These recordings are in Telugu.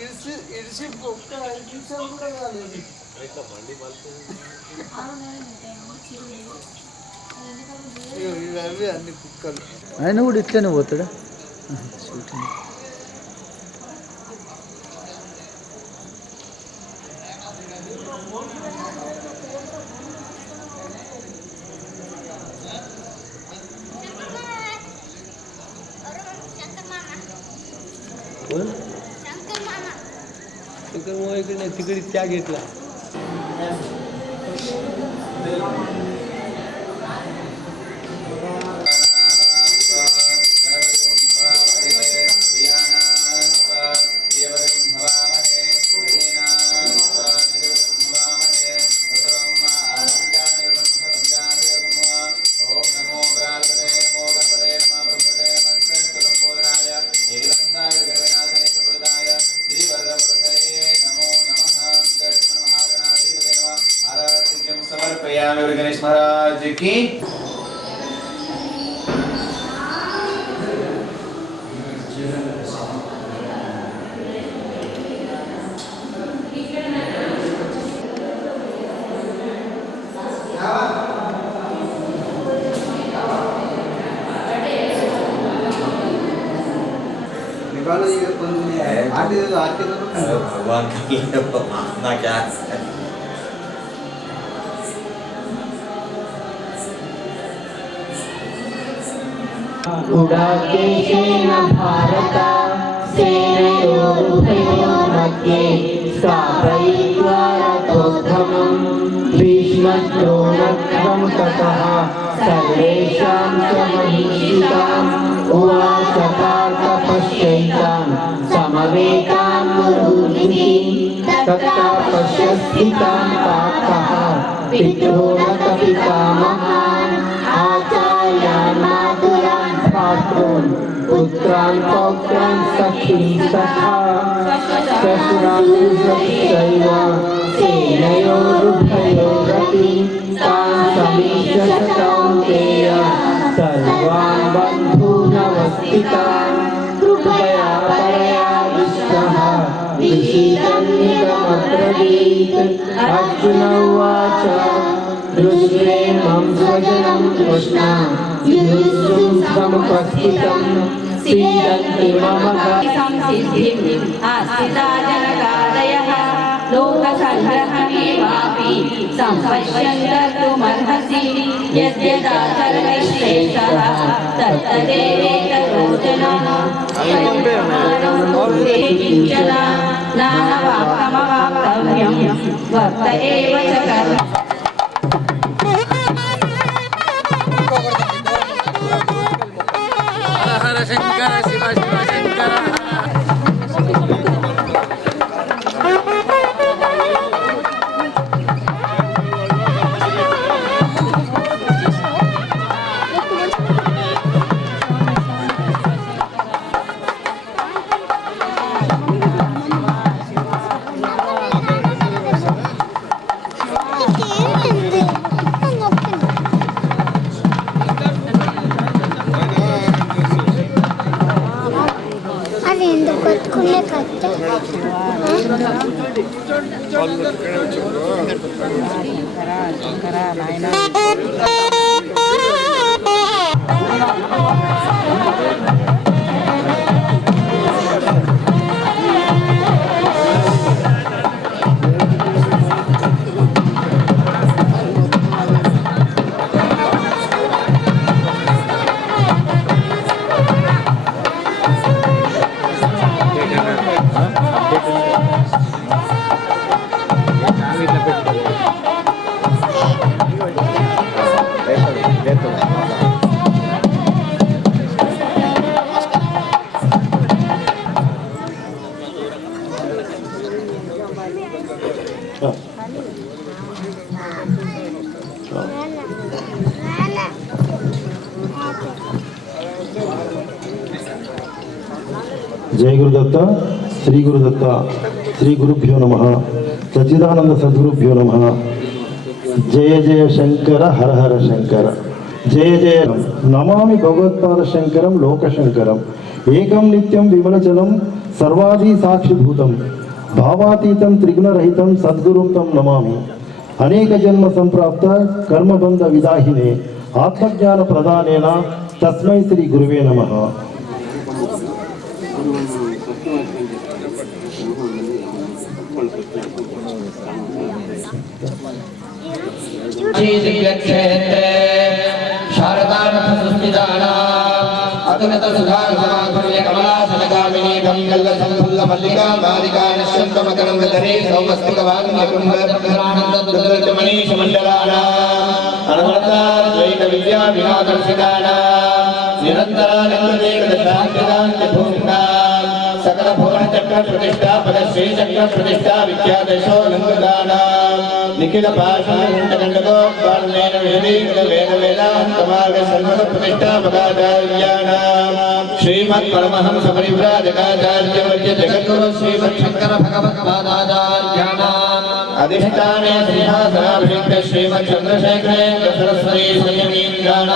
ఇడిసి ఇడిసి ఒక్క 5 నిమిషాలు కూడా కాలేదు. ఇవి అన్ని కుక్కలు. ఆయన కూడా ఇట్లనే పోతాడా షూటింగ్? शंकर मामा इकडे तिकडे त्या घेतला. गणेश महाराज की भगवान ना क्या उडाकेशेन भारत सेनयोरुभयोर्मध्ये स्थापयित्वा रथोत्तमं भीष्मद्रोणं ततः सर्वेषां च महिषिताम् उवाच पार्थपश्यैतां समवेतां गुरुनिधिः तत्र पश्यस्थितां पार्थः पितॄन् आचार्यान् मातुलान् भ्रातॄन् पुत्रान् पौत्रान् सखीन् सखा श्वशुरान् सेनयोरुभयोरपि तान् समीक्ष्य कौन्तेय सर्वान् बन्धूनवस्थितान् कृपया परयाविष्टः विषीदन्निदमब्रवीत् अर्जुन उवाच दृष्ट्वेमं स्वजनं कृष्ण युयुत्सुं समुपस्थितं सीदन्ति मम संसिद्धिम् आस्थिता जनकादयः लोकसङ्ग्रहमेवापि सम्पश्यन् कर्तुमर्हसि यद्यदाचरणश्रेष्ठः तत्तदेवेतरोचनः किञ्चन नानवाक्यमवाप्तव्यं वर्त एव च कर्म శంకర శివ శివ శంకర. जय गुरुदत्त श्री गुरुदत्त श्री गुरुभ्यो नमः सच्चिदानंद सद्गुरुभ्यो नमः जय जय शंकर हर हर शंकर జయ జయ నమామి భగవత్పాద శంకరం లోకశంకరం ఏకం నిత్యం విమలజలం సర్వాది సాక్షిభూతం భావాతీతం త్రిగుణరహితం సద్గురుం తం నమామి అనేక జన్మ సంప్రాప్త కర్మబంధ విదాహినే ఆత్మజ్ఞాన ప్రదానేన తస్మై శ్రీ గురువే నమః. క్షేత్రే అతునత సుధాగమాధుర్య కమలాసనగామినీ గంగల్ల సంఫుల్ల మల్లికా మాలికా నిశ్శబ్దమకరందరే సౌమస్తికవాగ్నికుంభమణీష మండలానా అనవరత ద్వైత విద్యా వినాదర్శికానా నిరంతరానందదేకదశాంతిభూమినా సకల భువన చక్ర ప్రతిష్టా పద శ్రీ చక్ర ప్రతిష్టా విఖ్యాదశో నందదానా నిఖిల భాషణగండగో బాణేన విహరీకృత వేద వేదాంతమార్గ సన్మత ప్రతిష్టా పదాచార్యాణ శ్రీమద్ పరమహంస పరివ్రాజకాచార్య వర్య జగద్గురు శ్రీమద్ శంకర భగవత్పాదాచార్యాణ అధిష్టానే సింహాసనాభిషిక్త శ్రీమద్ చంద్రశేఖరేంద్ర సరస్వతీ సంయమీంద్రాణ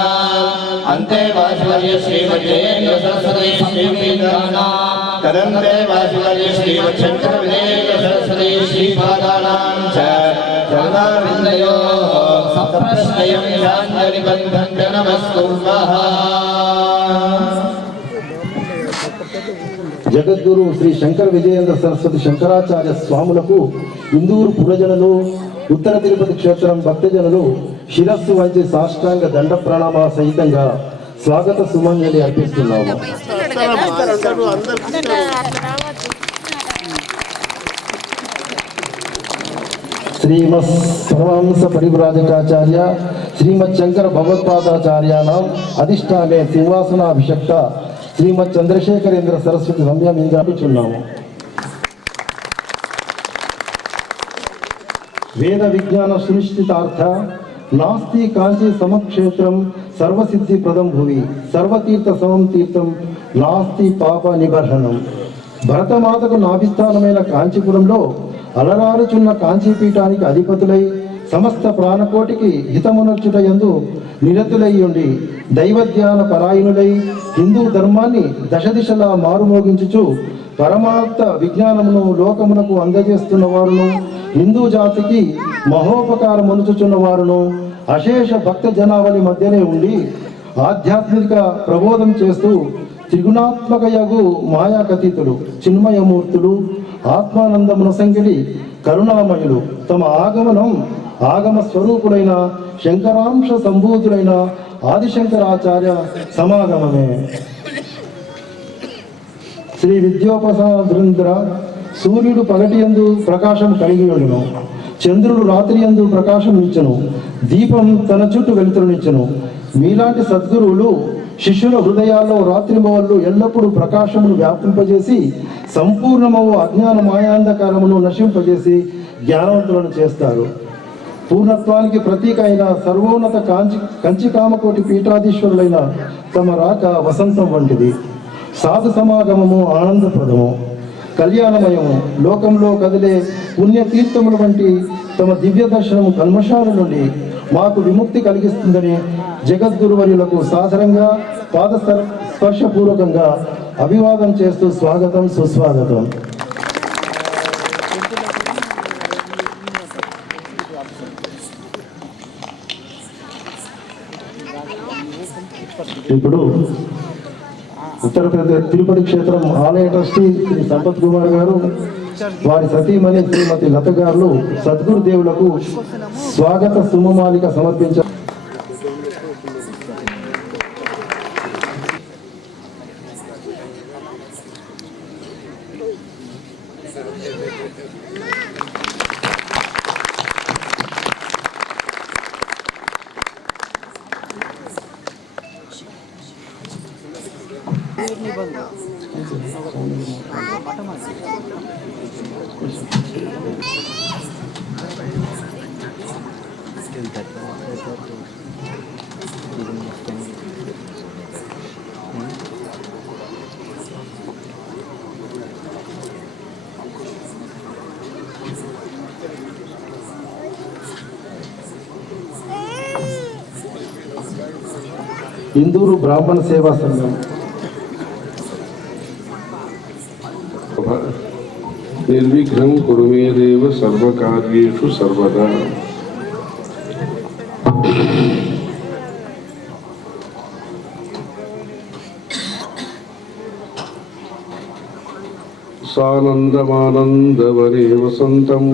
అంతే వాసువర్య శ్రీమద్ జయేంద్ర సరస్వతీ సంయమీంద్రాణ తదంతే వాసువర్య శ్రీమద్ శంకర విజయేంద్ర సరస్వతీ శ్రీపాదానాం చ చరణారవిందయోః సప్రశ్నయం శాంతనిబంధం చ నమస్కుర్మః. జగద్గురు శ్రీ శంకర విజయేంద్ర సరస్వతి శంకరాచార్య స్వాములకు ఇందూరు పురజనులు ఉత్తర తిరుపతి క్షేత్రం భక్తజనులు శిరస్సు వంచి సాష్టాంగ దండ ప్రణామ సహితంగా స్వాగత సుమంజలి అర్పిస్తున్నాము. శ్రీమద్ పరమహంస పరివ్రాజకాచార్య శ్రీమద్ శంకర భగవత్పాదాచార్యాణం అధిష్టానే సింహాసనాభిషక్త శ్రీమద్ చంద్రశేఖరేంద్ర సరస్వతి సంయమీంద్రాచున్నాము. వేద విజ్ఞాన సునిశ్చితార్థ నాస్తి కాంచీ సమక్షేత్రం సర్వసిద్ధి ప్రదం భువి సర్వతీర్థ సమం తీర్థం నాస్తి పాప నిబర్హనం. భరతమాతకు నాభిస్థానమైన కాంచీపురంలో అలరారుచున్న కాంచీపీఠానికి అధిపతులై సమస్త ప్రాణకోటికి హితమునర్చుట యందు నిరతులై ఉండి దైవధ్యాన పరాయణులై హిందూ ధర్మాన్ని దశదిశలా మారుమోగించుచు పరమార్థ విజ్ఞానమును లోకమునకు అందజేస్తున్న వారును హిందూ జాతికి మహోపకారమనుచుచున్న వారును అశేష భక్త జనావళి మధ్యనే ఉండి ఆధ్యాత్మిక ప్రబోధం చేస్తూ త్రిగుణాత్మకయగు మాయాకతీతులు చిన్మయమూర్తులు ఆత్మానందమును సంగిడి కరుణామయులు తమ ఆగమ స్వరూపులైన శంకరాంశ సంభూతులైన ఆదిశంకరాచార్య సమాగమమే. శ్రీ విద్యోపసాధృంద్ర సూర్యుడు పగటియందు ప్రకాశం కలిగి ఉండును, చంద్రుడు రాత్రియందు ప్రకాశం ఇచ్చును, దీపం తన చుట్టూ వెలుతురునిచ్చును. మీలాంటి సద్గురువులు శిష్యుల హృదయాల్లో రాత్రింబవళ్ళు ఎల్లప్పుడూ ప్రకాశమును వ్యాపింపజేసి సంపూర్ణమవు అజ్ఞాన మాయాంధకారమును నశింపజేసి జ్ఞానవంతులను చేస్తారు. పూర్ణత్వానికి ప్రతీక అయిన సర్వోన్నత కంచికామకోటి పీఠాధీశ్వరులైన తమ రాక వసంతం వంటిది. సాధు సమాగమము ఆనందప్రదము, కళ్యాణమయము, లోకంలో కదిలే పుణ్యతీర్థముల వంటి తమ దివ్య దర్శనము కల్మషాల నుండి మాకు విముక్తి కలిగిస్తుందని జగద్గురువర్యులకు సాదరంగా పాద స్పర్శపూర్వకంగా అభివాదం చేస్తూ స్వాగతం సుస్వాగతం. ఇప్పుడు ఉత్తర తిరుపతి క్షేత్రం ఆలయ ట్రస్టీ శ్రీ సంపత్ కుమార్ గారు వారి సతీమణి శ్రీమతి లత గారు సద్గురు దేవులకు స్వాగత సుమమాలిక సమర్పించారు. ఇందూరు బ్రాహ్మణ సేవా సంఘం. నిర్విఘ్నం కురు మే దేవ సర్వకార్యేషు సర్వదా. సానందమానందవనే వసంతం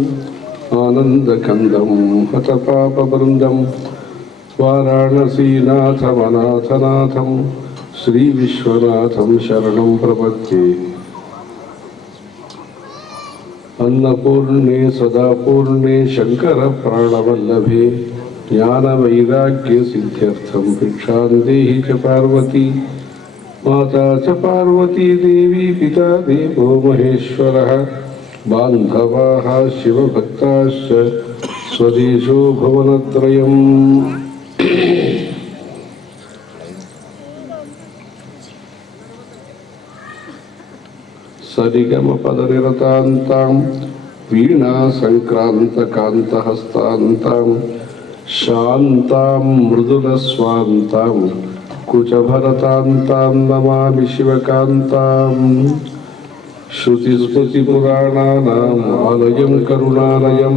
ఆనందకందం హతపాపబృందం వారాణసీనాథమనాథనాథం శ్రీ విశ్వనాథం శరణం ప్రపద్యే. अन्नपूर्णे सदापूर्णे शंकर प्राणवल्लभे ज्ञानवैराग्य सिद्ध्यर्थं भिक्षां देहि च पार्वती. माता च पार्वती देवी पिता देवो महेश्वरः बान्धवाः शिवभक्ताश्च स्वदेशो भुवनत्रयम्. सरिगम पदनिरतान्तां वीणा संक्रान्तकान्तहस्तान्तां शान्तां मृदुलस्वान्तां कुचभरतान्तां नमामि शिवकान्तां. श्रुतिस्मृतिपुराणानाम् आलयं करुणालयं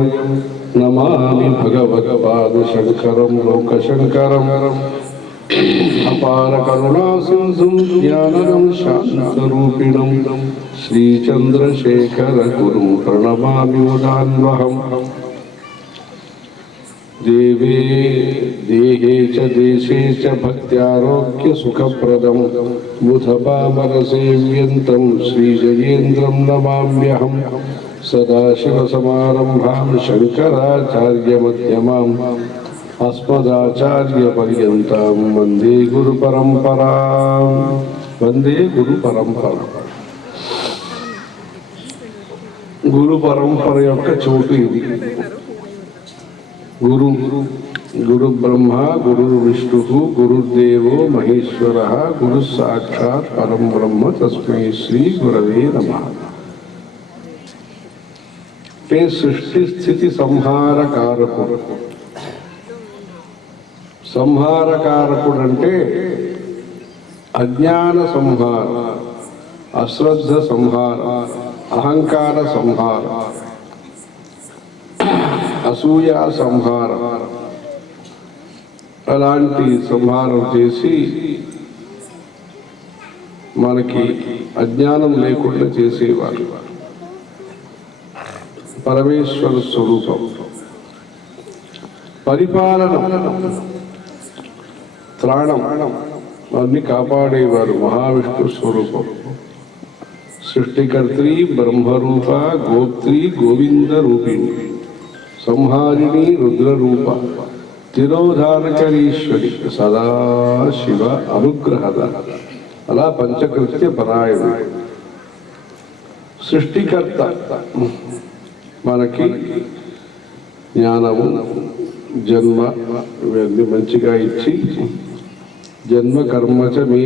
नमामि भगवत्पादशङ्करं लोकशङ्करम्. अपार करुणा सिंधुं ज्ञानदं शान्तरूपिणं श्रीचन्द्रशेखर गुरुं प्रणमामि मुदान्वहम्. देवे देहे च देशे च भक्त्यारोग्य सुखप्रदं बुधपामरसेव्यन्तं श्रीजयेन्द्रं नमाम्यहम्. सदाशिवसमारम्भां शङ्कराचार्यमध्यमाम् अस्मदाचार्यपर्यन्तां वन्दे गुरुपरम्परां. वन्दे गुरुपरम्परा. గురు పరంపర యొక్క చోటు ఇది. గురు బ్రహ్మ గురు విష్ణు గురుదేవో మహేశ్వర గురు సాక్షాత్ పరం బ్రహ్మ తస్మై శ్రీ గురవే నమః. సృష్టి స్థితి సంహారకారకుడు. సంహారకారకుడు అంటే అజ్ఞాన సంహార, అశ్రద్ధ సంహార, అహంకార సంహార, అసూయ సంహార, అలాంటి సంహారం చేసి మనకి అజ్ఞానం లేకుండా చేసేవారు. పరమేశ్వర స్వరూపం. పరిపాలన, త్రాణం అన్ని కాపాడేవారు మహావిష్ణు స్వరూపం. సృష్టికర్త్రి బ్రహ్మరూప గోత్రి గోవింద రూపిణి సంహారిణి రుద్రరూప తిరోధానకరీశ్వరి సదాశివ అనుగ్రహద. అలా పంచకృత్య పరాయణుడు. సృష్టికర్త మనకి జ్ఞానము జన్మ ఇవన్నీ మంచిగా ఇచ్చి జన్మ కర్మచ మే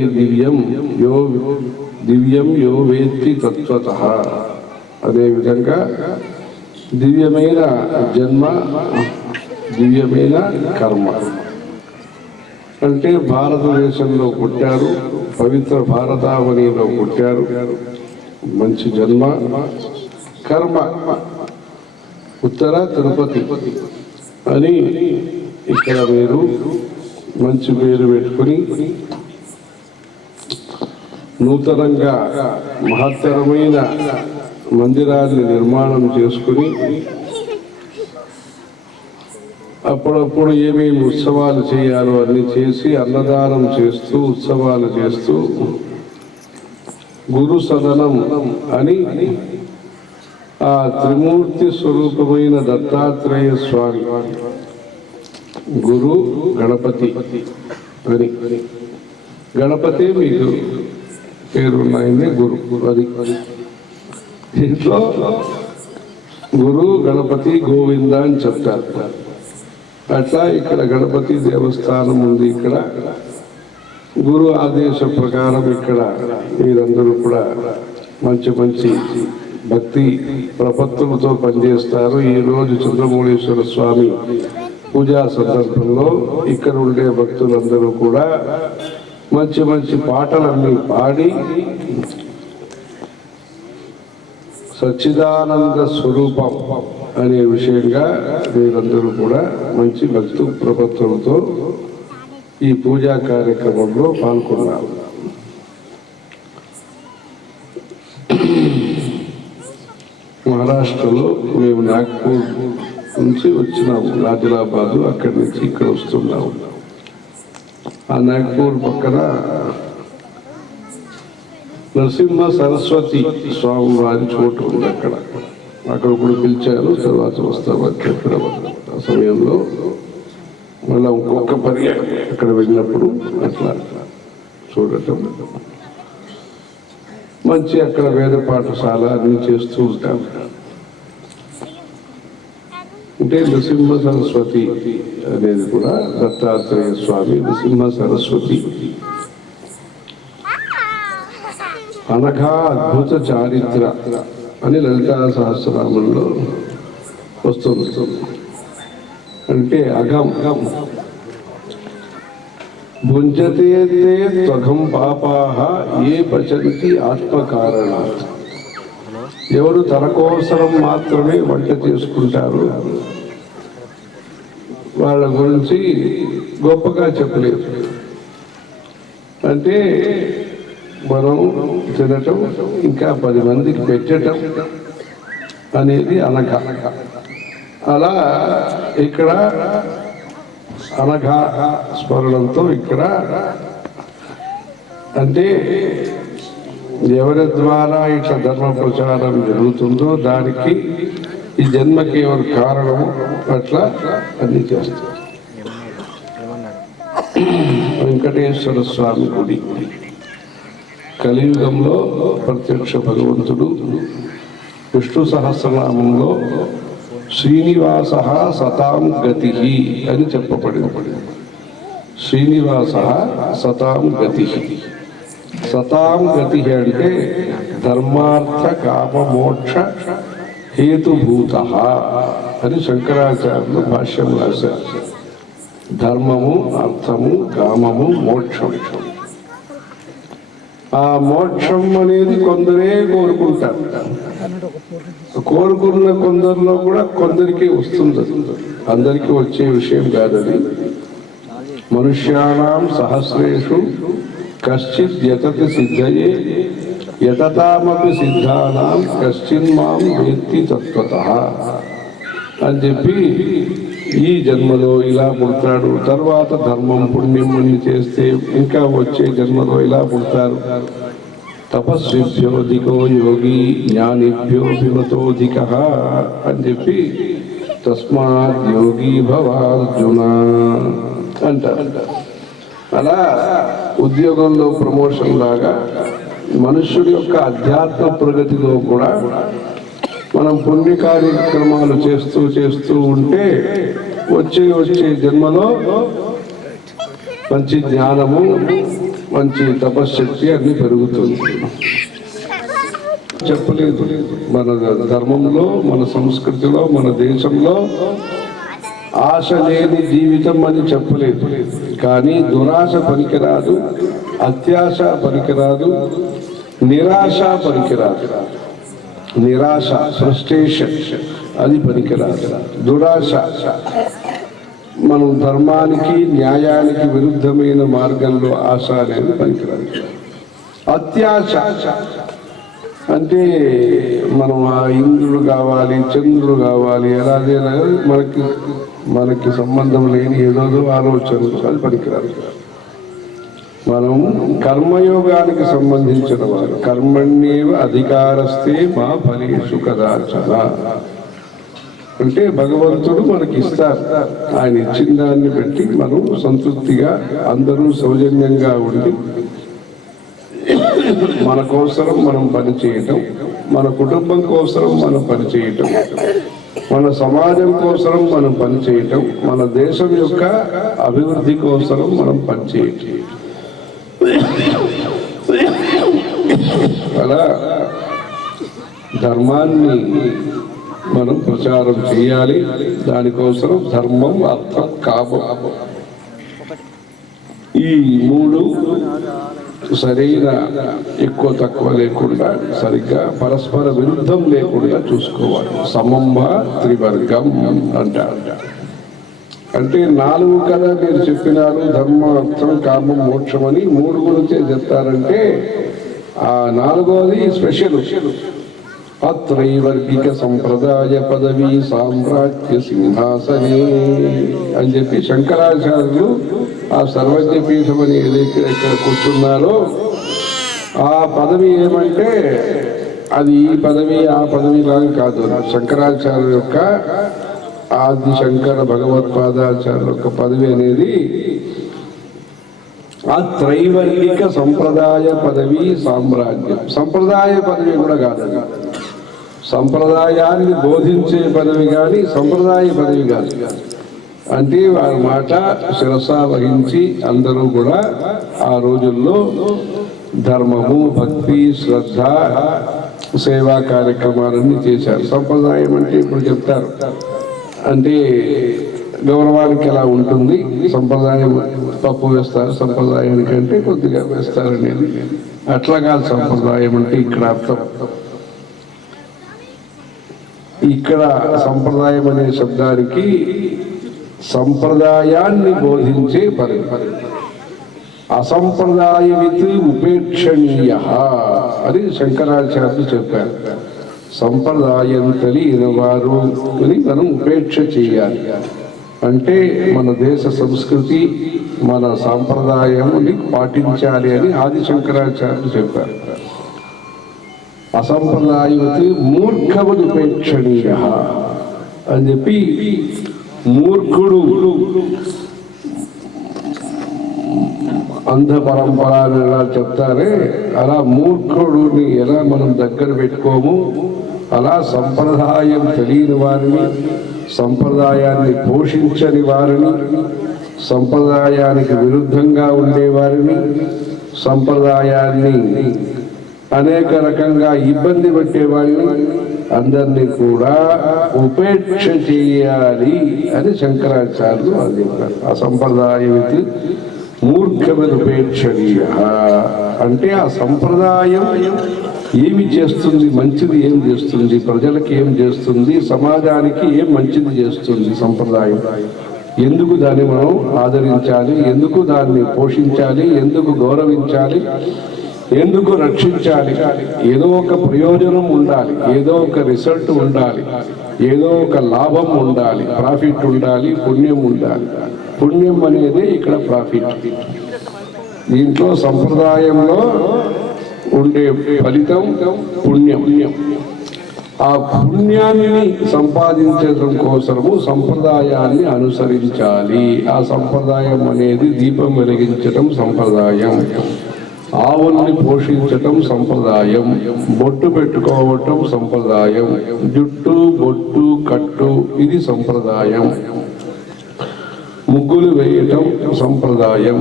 దివ్యం యో వేత్తి తత్వతః అదే విధంగా దివ్యమైన జన్మ దివ్యమైన కర్మ. అంటే భారతదేశంలో పుట్టారు, పవిత్ర భారతావనిలో పుట్టారు, మంచి జన్మ. కర్మ ఉత్తర తిరుపతి అని ఇక్కడ మీరు మంచి పేరు పెట్టుకుని నూతనంగా మహత్తరమైన మందిరాన్ని నిర్మాణం చేసుకుని అప్పుడప్పుడు ఏమేమి ఉత్సవాలు చేయాలో అన్ని చేసి అన్నదానం చేస్తూ ఉత్సవాలు చేస్తూ గురు సదనం అని ఆ త్రిమూర్తి స్వరూపమైన దత్తాత్రేయ స్వామి గురు గణపతి అని. గణపతి మీకు పేరున్నాయని గురు. అది దీంట్లో గురు గణపతి గోవింద అని చెప్తారు. అట్లా ఇక్కడ గణపతి దేవస్థానం ఉంది. ఇక్కడ గురు ఆదేశ ప్రకారం ఇక్కడ మీరందరూ కూడా మంచి మంచి భక్తి ప్రపత్తులతో పనిచేస్తారు. ఈరోజు చంద్రమౌళీశ్వర స్వామి పూజా సందర్భంలో ఇక్కడ ఉండే భక్తులందరూ కూడా మంచి మంచి పాటలన్నీ పాడి సచ్చిదానంద స్వరూపం అనే విషయంగా మీరందరూ కూడా మంచి భక్తు ప్రపత్తులతో ఈ పూజా కార్యక్రమంలో పాల్గొన్నారు. మహారాష్ట్రలో మేము నాగ్పూర్ నుంచి వచ్చినాము, ఆదిలాబాదు, అక్కడి నుంచి ఇక్కడ వస్తున్నాము. ఆ నాగ్పూర్ పక్కన నరసింహ సరస్వతి స్వామి వారి చోటు ఉంది. అక్కడ కూడా పిలిచారు, తర్వాత వస్తామని చెప్పడం. ఆ సమయంలో మళ్ళీ ఇంకొక పర్యాయం అక్కడ వెళ్ళినప్పుడు అట్లా చూడటం మంచి. అక్కడ వేద పాఠశాల అన్ని చేస్తూ ఉంటాం. అంటే నృసింహ సరస్వతి అనేది కూడా దత్తాత్రేయ స్వామి నృసింహ సరస్వతి అనఘా అద్భుత చారిత్ర అని లలితా సహస్రనామంలో వస్తుంది. అంటే అఘం భుంజతే త్వఘం పాపాహ ఏ పచంతి ఆత్మకారణాత్. ఎవరు తన కోసరం మాత్రమే వంట చేసుకుంటారు వాళ్ళ గురించి గొప్పగా చెప్పలేదు. అంటే మనం తినటం ఇంకా 10 మందికి పెట్టడం అనేది అనఘ. అలా ఇక్కడ అనఘ స్మరణంతో ఇక్కడ అంటే ఎవరి ద్వారా ఇట్లా ధర్మ ప్రచారం జరుగుతుందో దానికి ఈ జన్మకి ఎవరు కారణము అట్లా అన్ని చేస్తారు. వెంకటేశ్వర స్వామి గుడి కలియుగంలో ప్రత్యక్ష భగవంతుడు. విష్ణు సహస్రనామంలో శ్రీనివాస సతాం గతి అని చెప్పబడింది. శ్రీనివాస సతాం గతి. సతాం గతి అంటే ధర్మార్థ కామ మోక్ష హేతుభూత అని శంకరాచార్యులు భాష్యం రాశారు. ధర్మము, అర్థము, కామము, మోక్షం. ఆ మోక్షం అనేది కొందరే కోరుకుంటారు. కోరుకున్న కొందరిలో కూడా కొందరికి వస్తుంది. అందరికీ వచ్చే విషయం కాదని. మనుష్యానాం సహస్రేషు కశ్చిత్ యతతి సిద్ధయే యతతామపి సిద్ధానాం కశ్చిన్మాం వేత్తి తత్వతః అని చెప్పి ఈ జన్మలో ఇలా పుడతాడు, తర్వాత ధర్మం పుణ్యం అన్ని చేస్తే ఇంకా వచ్చే జన్మలో ఇలా పుడతారు. తపస్విభ్యోధికో యోగి జ్ఞానిభ్యో విమతోధిక అని చెప్పి తస్మాత్ యోగి భవార్జున అంటారు. అలా ఉద్యోగంలో ప్రమోషన్ లాగా మనుష్యుడి యొక్క అధ్యాత్మ ప్రగతిలో కూడా మనం పుణ్య కార్యక్రమాలు చేస్తూ ఉంటే వచ్చే జన్మలో మంచి జ్ఞానము, మంచి తపశ్శక్తి అన్ని పెరుగుతుంది. చెప్పలేదు మన ధర్మంలో, మన సంస్కృతిలో, మన దేశంలో ఆశ లేని జీవితం అని చెప్పలేదు. కానీ దురాశ పనికిరాదు, అత్యాశ పనికిరాదు, నిరాశ పనికిరాదు. నిరాశ ఫ్రస్ట్రేషన్ అది పనికిరాదు. దురాశ మనం ధర్మానికి న్యాయానికి విరుద్ధమైన మార్గంలో ఆశ అనేది పనికిరాదు. అత్యాశ అంటే మనం ఆ ఇంద్రుడు కావాలి, చంద్రుడు కావాలి, ఎలాగైనా మనకి సంబంధం లేని ఏదో ఆలోచనలు అది పనికిరాదు. మనం కర్మయోగానికి సంబంధించిన వారు. కర్మణ్యేవ అధికారస్తే మా ఫలేషు కదాచన అంటే భగవంతుడు మనకి ఇస్తారు. ఆయన ఇచ్చిన దాన్ని బట్టి మనం సంతృప్తిగా అందరూ సౌజన్యంగా ఉండి మన కోసరం మనం పనిచేయటం, మన కుటుంబం కోసరం మనం పనిచేయటం, మన సమాజం కోసరం మనం పనిచేయటం, మన దేశం యొక్క అభివృద్ధి కోసరం మనం పనిచేయటం. అలా ధర్మాన్ని మనం ప్రచారం చేయాలి. దానికోసం ధర్మం, అర్థం, కామం ఈ ఈ మూడు సరైన ఎక్కువ తక్కువ లేకుండా సరిగ్గా పరస్పర విరుద్ధం లేకుండా చూసుకోవాలి. సమమ్మ త్రివర్గం అంటారు. అంటే 4 కదా మీరు చెప్పినారు, ధర్మం అర్థం కామం మోక్షం అని 3 గురించే చెప్తారంటే ఆ 4వది స్పెషల్. అత్రైవర్గిక సంప్రదాయ పదవి సామ్రాజ్య సింహాసనే అని చెప్పి శంకరాచార్యులు ఆ సర్వజ్ఞ పీఠం అని ఏదైతే ఇక్కడ కూర్చున్నారో ఆ పదవి ఏమంటే అది ఈ పదవి ఆ పదవి లాగా కాదు. శంకరాచార్యుల యొక్క ఆది శంకర భగవత్పాదాచార్యుల యొక్క పదవి అనేది ఆ త్రైవర్గిక సంప్రదాయ పదవి సామ్రాజ్యం. సంప్రదాయ పదవి కూడా కాదు, సంప్రదాయాన్ని బోధించే పదవి కానీ సంప్రదాయ పదవి కాదు. అంటే వారి మాట శిరస వహించి అందరూ కూడా ఆ రోజుల్లో ధర్మము, భక్తి, శ్రద్ధ, సేవా కార్యక్రమాలన్నీ చేశారు. సంప్రదాయం అంటే ఇప్పుడు చెప్తారు అంటే గౌరవానికి ఎలా ఉంటుంది, సంప్రదాయం పప్పు వేస్తారు సంప్రదాయానికంటే కొద్దిగా వేస్తారనేది అట్లా కాదు. సంప్రదాయం అంటే ఇక్కడ అర్థం. ఇక్కడ సంప్రదాయం అనే శబ్దానికి సంప్రదాయాన్ని బోధించే పదవి. అసంప్రదాయవిత్ ఉపేక్షణీయ అని శంకరాచార్యులు చెప్పారు. సంప్రదాయం తెలియన వారు అని మనం ఉపేక్ష చేయాలి. అంటే మన దేశ సంస్కృతి, మన సాంప్రదాయాన్ని పాటించాలి అని ఆది శంకరాచార్యులు చెప్పారు. అసంప్రదాయవతి మూర్ఖవదు ఉపేక్షణీయ అని చెప్పి మూర్ఖుడు అంధ పరంపర అని ఎలా చెప్తారే అలా మూర్ఖుడిని ఎలా మనం దగ్గర పెట్టుకోము, అలా సంప్రదాయం తెలియని వారిని, సంప్రదాయాన్ని పోషించని వారిని, సంప్రదాయానికి విరుద్ధంగా ఉండేవారిని, సంప్రదాయాన్ని అనేక రకంగా ఇబ్బంది పెట్టేవాడిని అందరినీ కూడా ఉపేక్ష చేయాలి అని శంకరాచార్యులు అది చెప్పారు. ఆ సంప్రదాయమితి మూర్ఖమిదుపేక్షణీయ అంటే ఆ సంప్రదాయం ఏమి చేస్తుంది, మంచిది ఏం చేస్తుంది, ప్రజలకి ఏం చేస్తుంది, సమాజానికి ఏం మంచిది చేస్తుంది సంప్రదాయం. ఎందుకు దాన్ని మనం ఆదరించాలి, ఎందుకు దాన్ని పోషించాలి, ఎందుకు గౌరవించాలి, ఎందుకు రక్షించాలి. ఏదో ఒక ప్రయోజనం ఉండాలి, ఏదో ఒక రిజల్ట్ ఉండాలి, ఏదో ఒక లాభం ఉండాలి, ప్రాఫిట్ ఉండాలి, పుణ్యం ఉండాలి. పుణ్యం అనేది ఇక్కడ ప్రాఫిట్. దీంట్లో సంప్రదాయంలో ఉండే ఫలితం పుణ్యం. ఆ పుణ్యాన్ని సంపాదించడం కోసము సంప్రదాయాన్ని అనుసరించాలి. ఆ సంప్రదాయం అనేది దీపం వెలిగించడం సంప్రదాయం, ఆవుల్ని పోషించటం సంప్రదాయం, బొట్టు పెట్టుకోవటం సంప్రదాయం, జుట్టు బొట్టు కట్టు ఇది సంప్రదాయం, ముగ్గులు వేయటం సంప్రదాయం,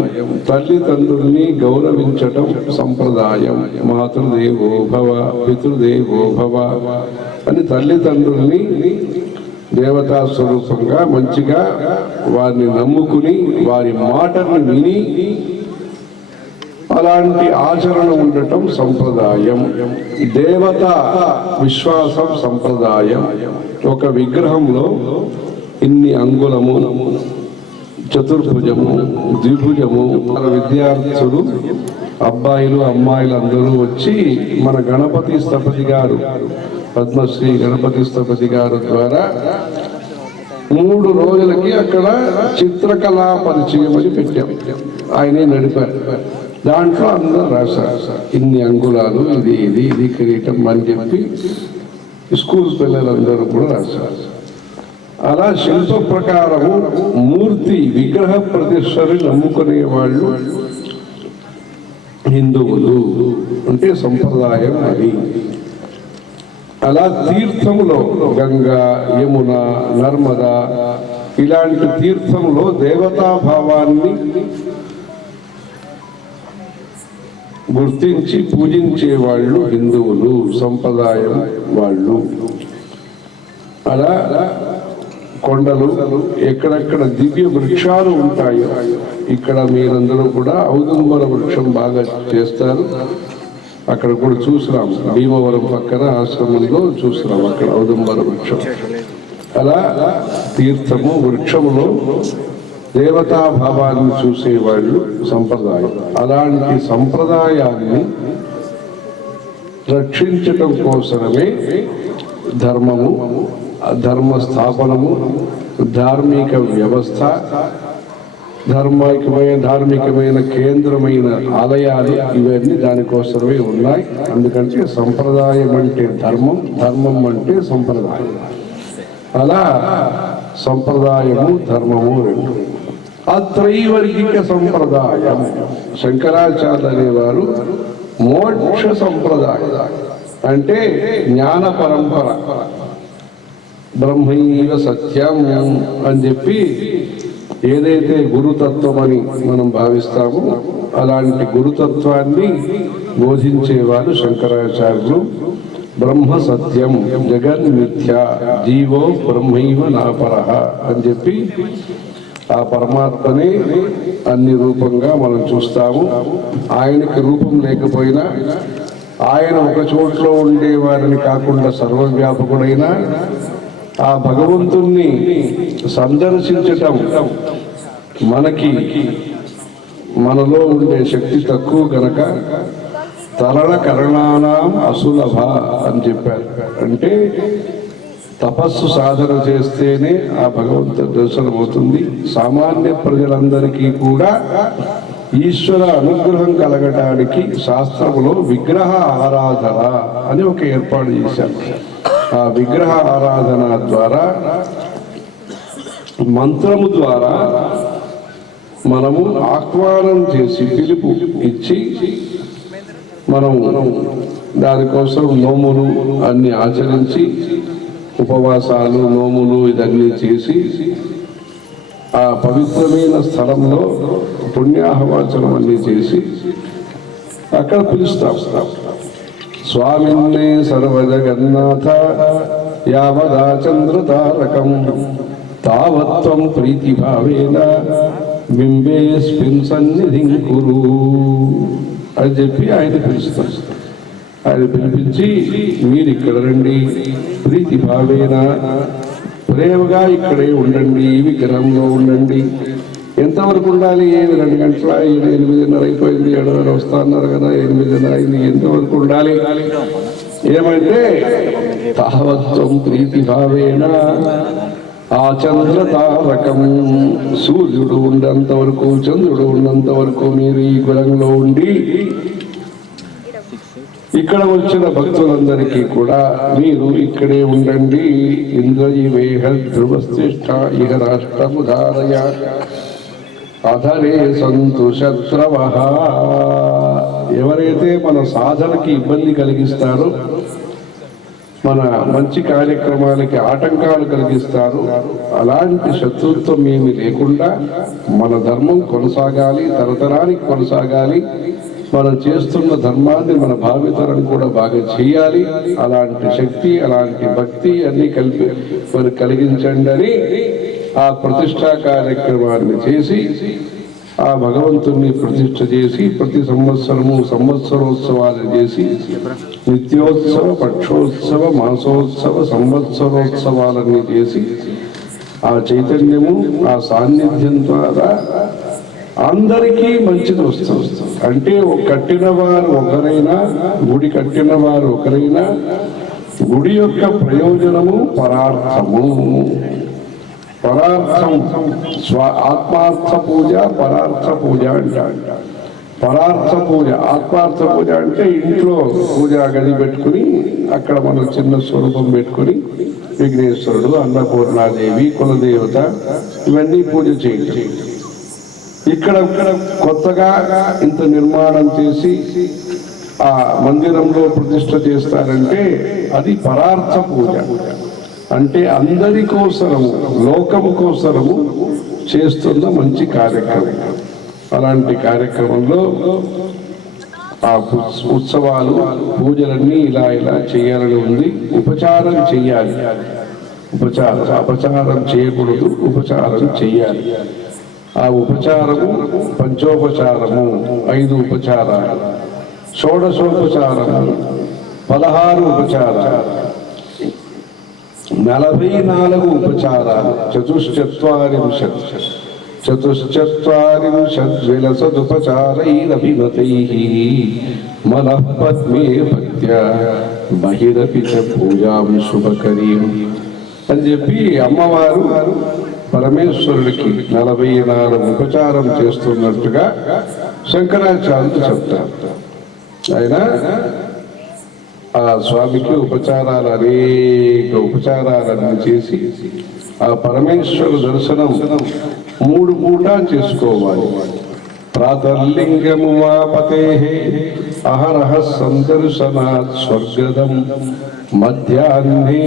తల్లిదండ్రుల్ని గౌరవించటం సంప్రదాయం. మాతృదేవో భవ పితృదేవో భవ అని తల్లిదండ్రుల్ని దేవతా స్వరూపంగా మంచిగా వారిని నమ్ముకుని వారి మాటను విని అలాంటి ఆచరణ ఉండటం సంప్రదాయం. దేవత విశ్వాసం సంప్రదాయం. ఒక విగ్రహంలో ఇన్ని అంగుళము, చతుర్భుజము, ద్విభుజము, విద్యార్థులు అబ్బాయిలు అమ్మాయిలు అందరూ వచ్చి మన గణపతి స్థపతి గారు, పద్మశ్రీ గణపతి స్థపతి గారు ద్వారా 3 రోజులకి అక్కడ చిత్రకళా పరిచయం అని పెట్టాం. ఆయనే నడిపారు. దాంట్లో అందరూ రాశారు ఇన్ని అంగుళాలు, ఇది ఇది ఇది కిరీటం అని చెప్పి స్కూల్ పిల్లలందరూ కూడా రాశారు. అలా శిల్ప ప్రకారము మూర్తి విగ్రహ ప్రతిష్టని నమ్ముకునే వాళ్ళు హిందువులు అంటే సంప్రదాయం అది. అలా తీర్థములో గంగా, యమున, నర్మద ఇలాంటి తీర్థంలో దేవతాభావాన్ని గుర్తించి పూజించే వాళ్ళు హిందువులు, సంప్రదాయం వాళ్ళు. అలా కొండలు, ఎక్కడెక్కడ దివ్య వృక్షాలు ఉంటాయో ఇక్కడ మీరందరూ కూడా ఔదుంబర వృక్షం బాగా చేస్తారు. అక్కడ కూడా చూసినాం, భీమవరం పక్కన ఆశ్రమంలో చూసినాం అక్కడ ఔదుంబర వృక్షం. అలా తీర్థము వృక్షములో దేవతా భావాన్ని చూసేవాళ్ళు సంప్రదాయం. అలాంటి సంప్రదాయాన్ని రక్షించటం కోసమే ధర్మము, ధర్మ స్థాపనము, ధార్మిక వ్యవస్థ, ధార్మికమైన కేంద్రమైన ఆలయాలు ఇవన్నీ దానికోసమే ఉన్నాయి. అందుకంటే సంప్రదాయం అంటే ధర్మం, ధర్మం అంటే సంప్రదాయం. అలా సంప్రదాయము ధర్మము రెండు. అత్రైవర్గిక సంప్రదాయం శంకరాచార్య అనేవారు మోక్ష సంప్రదాయం అంటే జ్ఞాన పరంపర, బ్రహ్మైవ సత్యం అని చెప్పి ఏదైతే గురుతత్వం అని మనం భావిస్తామో అలాంటి గురుతత్వాన్ని బోధించేవారు శంకరాచార్యులు. బ్రహ్మ సత్యం జగన్మిథ్య జీవో బ్రహ్మైవ నాపరః అని చెప్పి ఆ పరమాత్మనే అన్ని రూపంగా మనం చూస్తాము. ఆయనకి రూపం లేకపోయినా ఆయన ఒక చోట్లో ఉండేవారిని కాకుండా సర్వవ్యాపకుడైన ఆ భగవంతుణ్ణి సందర్శించటం మనలో ఉండే శక్తి తక్కువ కనుక తరళ కరణానాం అసులభ అని చెప్పారు. అంటే తపస్సు సాధన చేస్తేనే ఆ భగవంతుడి దర్శనం అవుతుంది. సామాన్య ప్రజలందరికీ కూడా ఈశ్వర అనుగ్రహం కలగటానికి శాస్త్రములో విగ్రహ ఆరాధన అని ఒక ఏర్పాటు చేశారు. ఆ విగ్రహ ఆరాధన ద్వారా, మంత్రము ద్వారా మనము ఆహ్వానం చేసి పిలుపు ఇచ్చి మనం దానికోసం నోములు అన్ని ఆచరించి ఉపవాసాలు, నోములు ఇదన్నీ చేసి ఆ పవిత్రమైన స్థలంలో పుణ్యాహవాచనం అన్ని చేసి అక్కడ పిలుస్తాం. స్వామిన్నే సర్వజగన్నాథ యావదా చంద్రతారకం తావత్వం ప్రీతిభావేన బింబేస్మిన్ సన్నిధిం కురు అని చెప్పి ఆయన పిలుస్తాం. ఆయన పిలిపించి మీరు ఇక్కడ రండి, ప్రీతి భావేన ప్రేమగా ఇక్కడే ఉండండి, విగ్రహంలో ఉండండి. ఎంతవరకు ఉండాలి? 2 గంటల 8:30 అయిపోయింది, 7:30 వస్తా అన్నారు కదా, 8:30 అయింది, ఎంతవరకు ఉండాలి? ఏమంటే తావత్వం ప్రీతి భావేన ఆ చంద్ర తారకం, సూర్యుడు ఉన్నంత వరకు, చంద్రుడు ఉన్నంత వరకు మీరు ఈ కులంలో ఉండి ఇక్కడ వచ్చిన భక్తులందరికీ కూడా మీరు ఇక్కడే ఉండండి. ఇంద్రజీవేహ ధ్రువశ్రేష్ఠ ఇహ రాష్ట్రముధారయ అధరే సంతు శత్రవః. ఎవరైతే మన సాధనకి ఇబ్బంది కలిగిస్తారో, మన మంచి కార్యక్రమాలకి ఆటంకాలు కలిగిస్తారు, అలాంటి శత్రుత్వం ఏమి లేకుండా మన ధర్మం కొనసాగాలి, తరతరానికి కొనసాగాలి. మనం చేస్తున్న ధర్మాన్ని మన భావితరం కూడా బాగా చేయాలి. అలాంటి శక్తి, అలాంటి భక్తి అన్ని మరి కలిగించండి అని ఆ ప్రతిష్టా కార్యక్రమాన్ని చేసి ఆ భగవంతుణ్ణి ప్రతిష్ఠ చేసి ప్రతి సంవత్సరము సంవత్సరోత్సవాలు చేసి నిత్యోత్సవ, పక్షోత్సవ, మాసోత్సవ, సంవత్సరోత్సవాలన్నీ చేసి ఆ చైతన్యము, ఆ సాన్నిధ్యం ద్వారా అందరికీ మంచిది వస్తుంది. అంటే కట్టిన వారు ఒకరైనా, గుడి కట్టిన వారు ఒకరైనా, గుడి యొక్క ప్రయోజనము పరార్థము. పరార్థం ఆత్మార్థ పూజ, పరార్థ పూజ అంటారు. పరార్థ పూజ, ఆత్మార్థ పూజ అంటే ఇంట్లో పూజా గది పెట్టుకుని అక్కడ మనం చిన్న స్వరూపం పెట్టుకుని విఘ్నేశ్వరుడు, అన్నపూర్ణాదేవి, కులదేవత ఇవన్నీ పూజ చేయండి. ఇక్కడ కొత్తగా ఇంత నిర్మాణం చేసి ఆ మందిరంలో ప్రతిష్ఠ చేస్తారంటే అది పరార్థ పూజ. అంటే అందరి కోసరము, లోకము కోసరము చేస్తున్న మంచి కార్యక్రమం. అలాంటి కార్యక్రమంలో ఆ ఉత్సవాలు, పూజలన్నీ ఇలా చేయాలని ఉంది. ఉపచారం చెయ్యాలి. అపచారం చేయకూడదు, ఉపచారం చెయ్యాలి. ఆ ఉపచారము పంచోపచారము 5 ఉపచారాలు, షోడశోపచారము 16 ఉపచారాలు, 44 ఉపచారాలు, చతుశ్చత్వారింశద్విలసదుపచారైరభిమతైః మనః పద్మే భక్త్యా బహిరపి చ పూజాం శుభకరీం అని చెప్పి అమ్మవారు పరమేశ్వరుడికి 44 ఉపచారం చేస్తున్నట్టుగా శంకరాచార్యులు చెప్తారు. ఆయన ఆ స్వామికి ఉపచారాలు అనేక ఉపచారాలన్నీ చేసి ఆ పరమేశ్వర దర్శనం 3 పూటా చేసుకోవాలి. ప్రాతర్లింగము వాపతే అహరహ సందర్శనాత్ స్వర్గదం మధ్యాహ్నే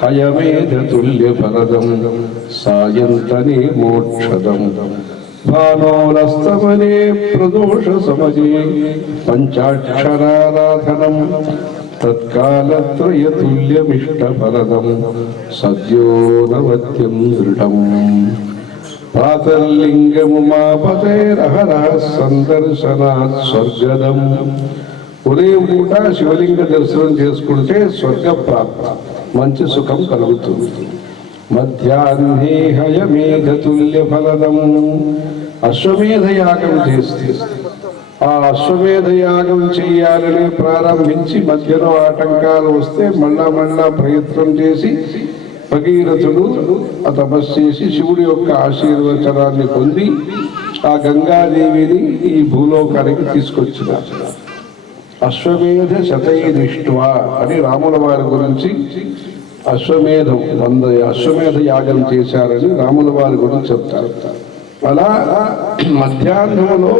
హయమేధతుల్య ఫలదం సాయంతనే మోక్షదం భానోరస్తమనే ప్రదోష సమజే పంచాక్షరారాధనం తత్కాలత్రయతుల్యమిష్టఫలదం సద్యో నవత్యం దృఢం. ప్రాతర్లింగముమాపతేరహరః సందర్శనాత్ స్వర్గదం. ఉదయం పూట శివలింగ దర్శనం చేసుకుంటే స్వర్గ ప్రాప్తి, మంచి సుఖం కలుగుతుంది. మధ్యాహ్నే హయమేధతుల్య ఫలదం. అశ్వమేధ యాగం చేస్తే ఆ అశ్వమేధ యాగం చేయాలని ప్రారంభించి మధ్యలో ఆటంకాలు వస్తే మళ్ళా ప్రయత్నం చేసి భగీరథుడు ఆ తపస్సు చేసి శివుడి యొక్క ఆశీర్వచనాన్ని పొంది ఆ గంగాదేవిని ఈ భూలోకానికి తీసుకొచ్చినారు. అశ్వమేధ శతైరిష్ట్వా అని రాముల వారి గురించి అశ్వమేధ యాగం చేశారని రాముల వారి గురించి చెప్తారు. అలా మధ్యాహ్నంలో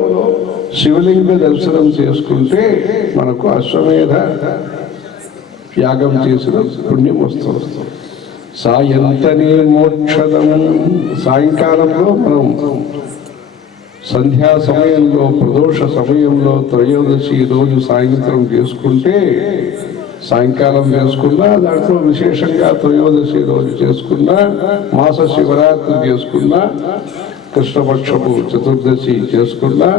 శివలింగ దర్శనం చేసుకుంటే మనకు అశ్వమేధ యాగం చేసిన పుణ్యం వస్తుంది. సాయంతనే మోక్షదం. సాయంకాలంలో మనం సంధ్యా సమయంలో ప్రదోష సమయంలో త్రయోదశి రోజు సాయంత్రం చేసుకుంటే, సాయంకాలం చేసుకున్నా, దాంట్లో విశేషంగా త్రయోదశి రోజు చేసుకున్నా, మాస శివరాత్రి చేసుకున్నా, కృష్ణపక్షపు చతుర్దశి చేసుకున్నా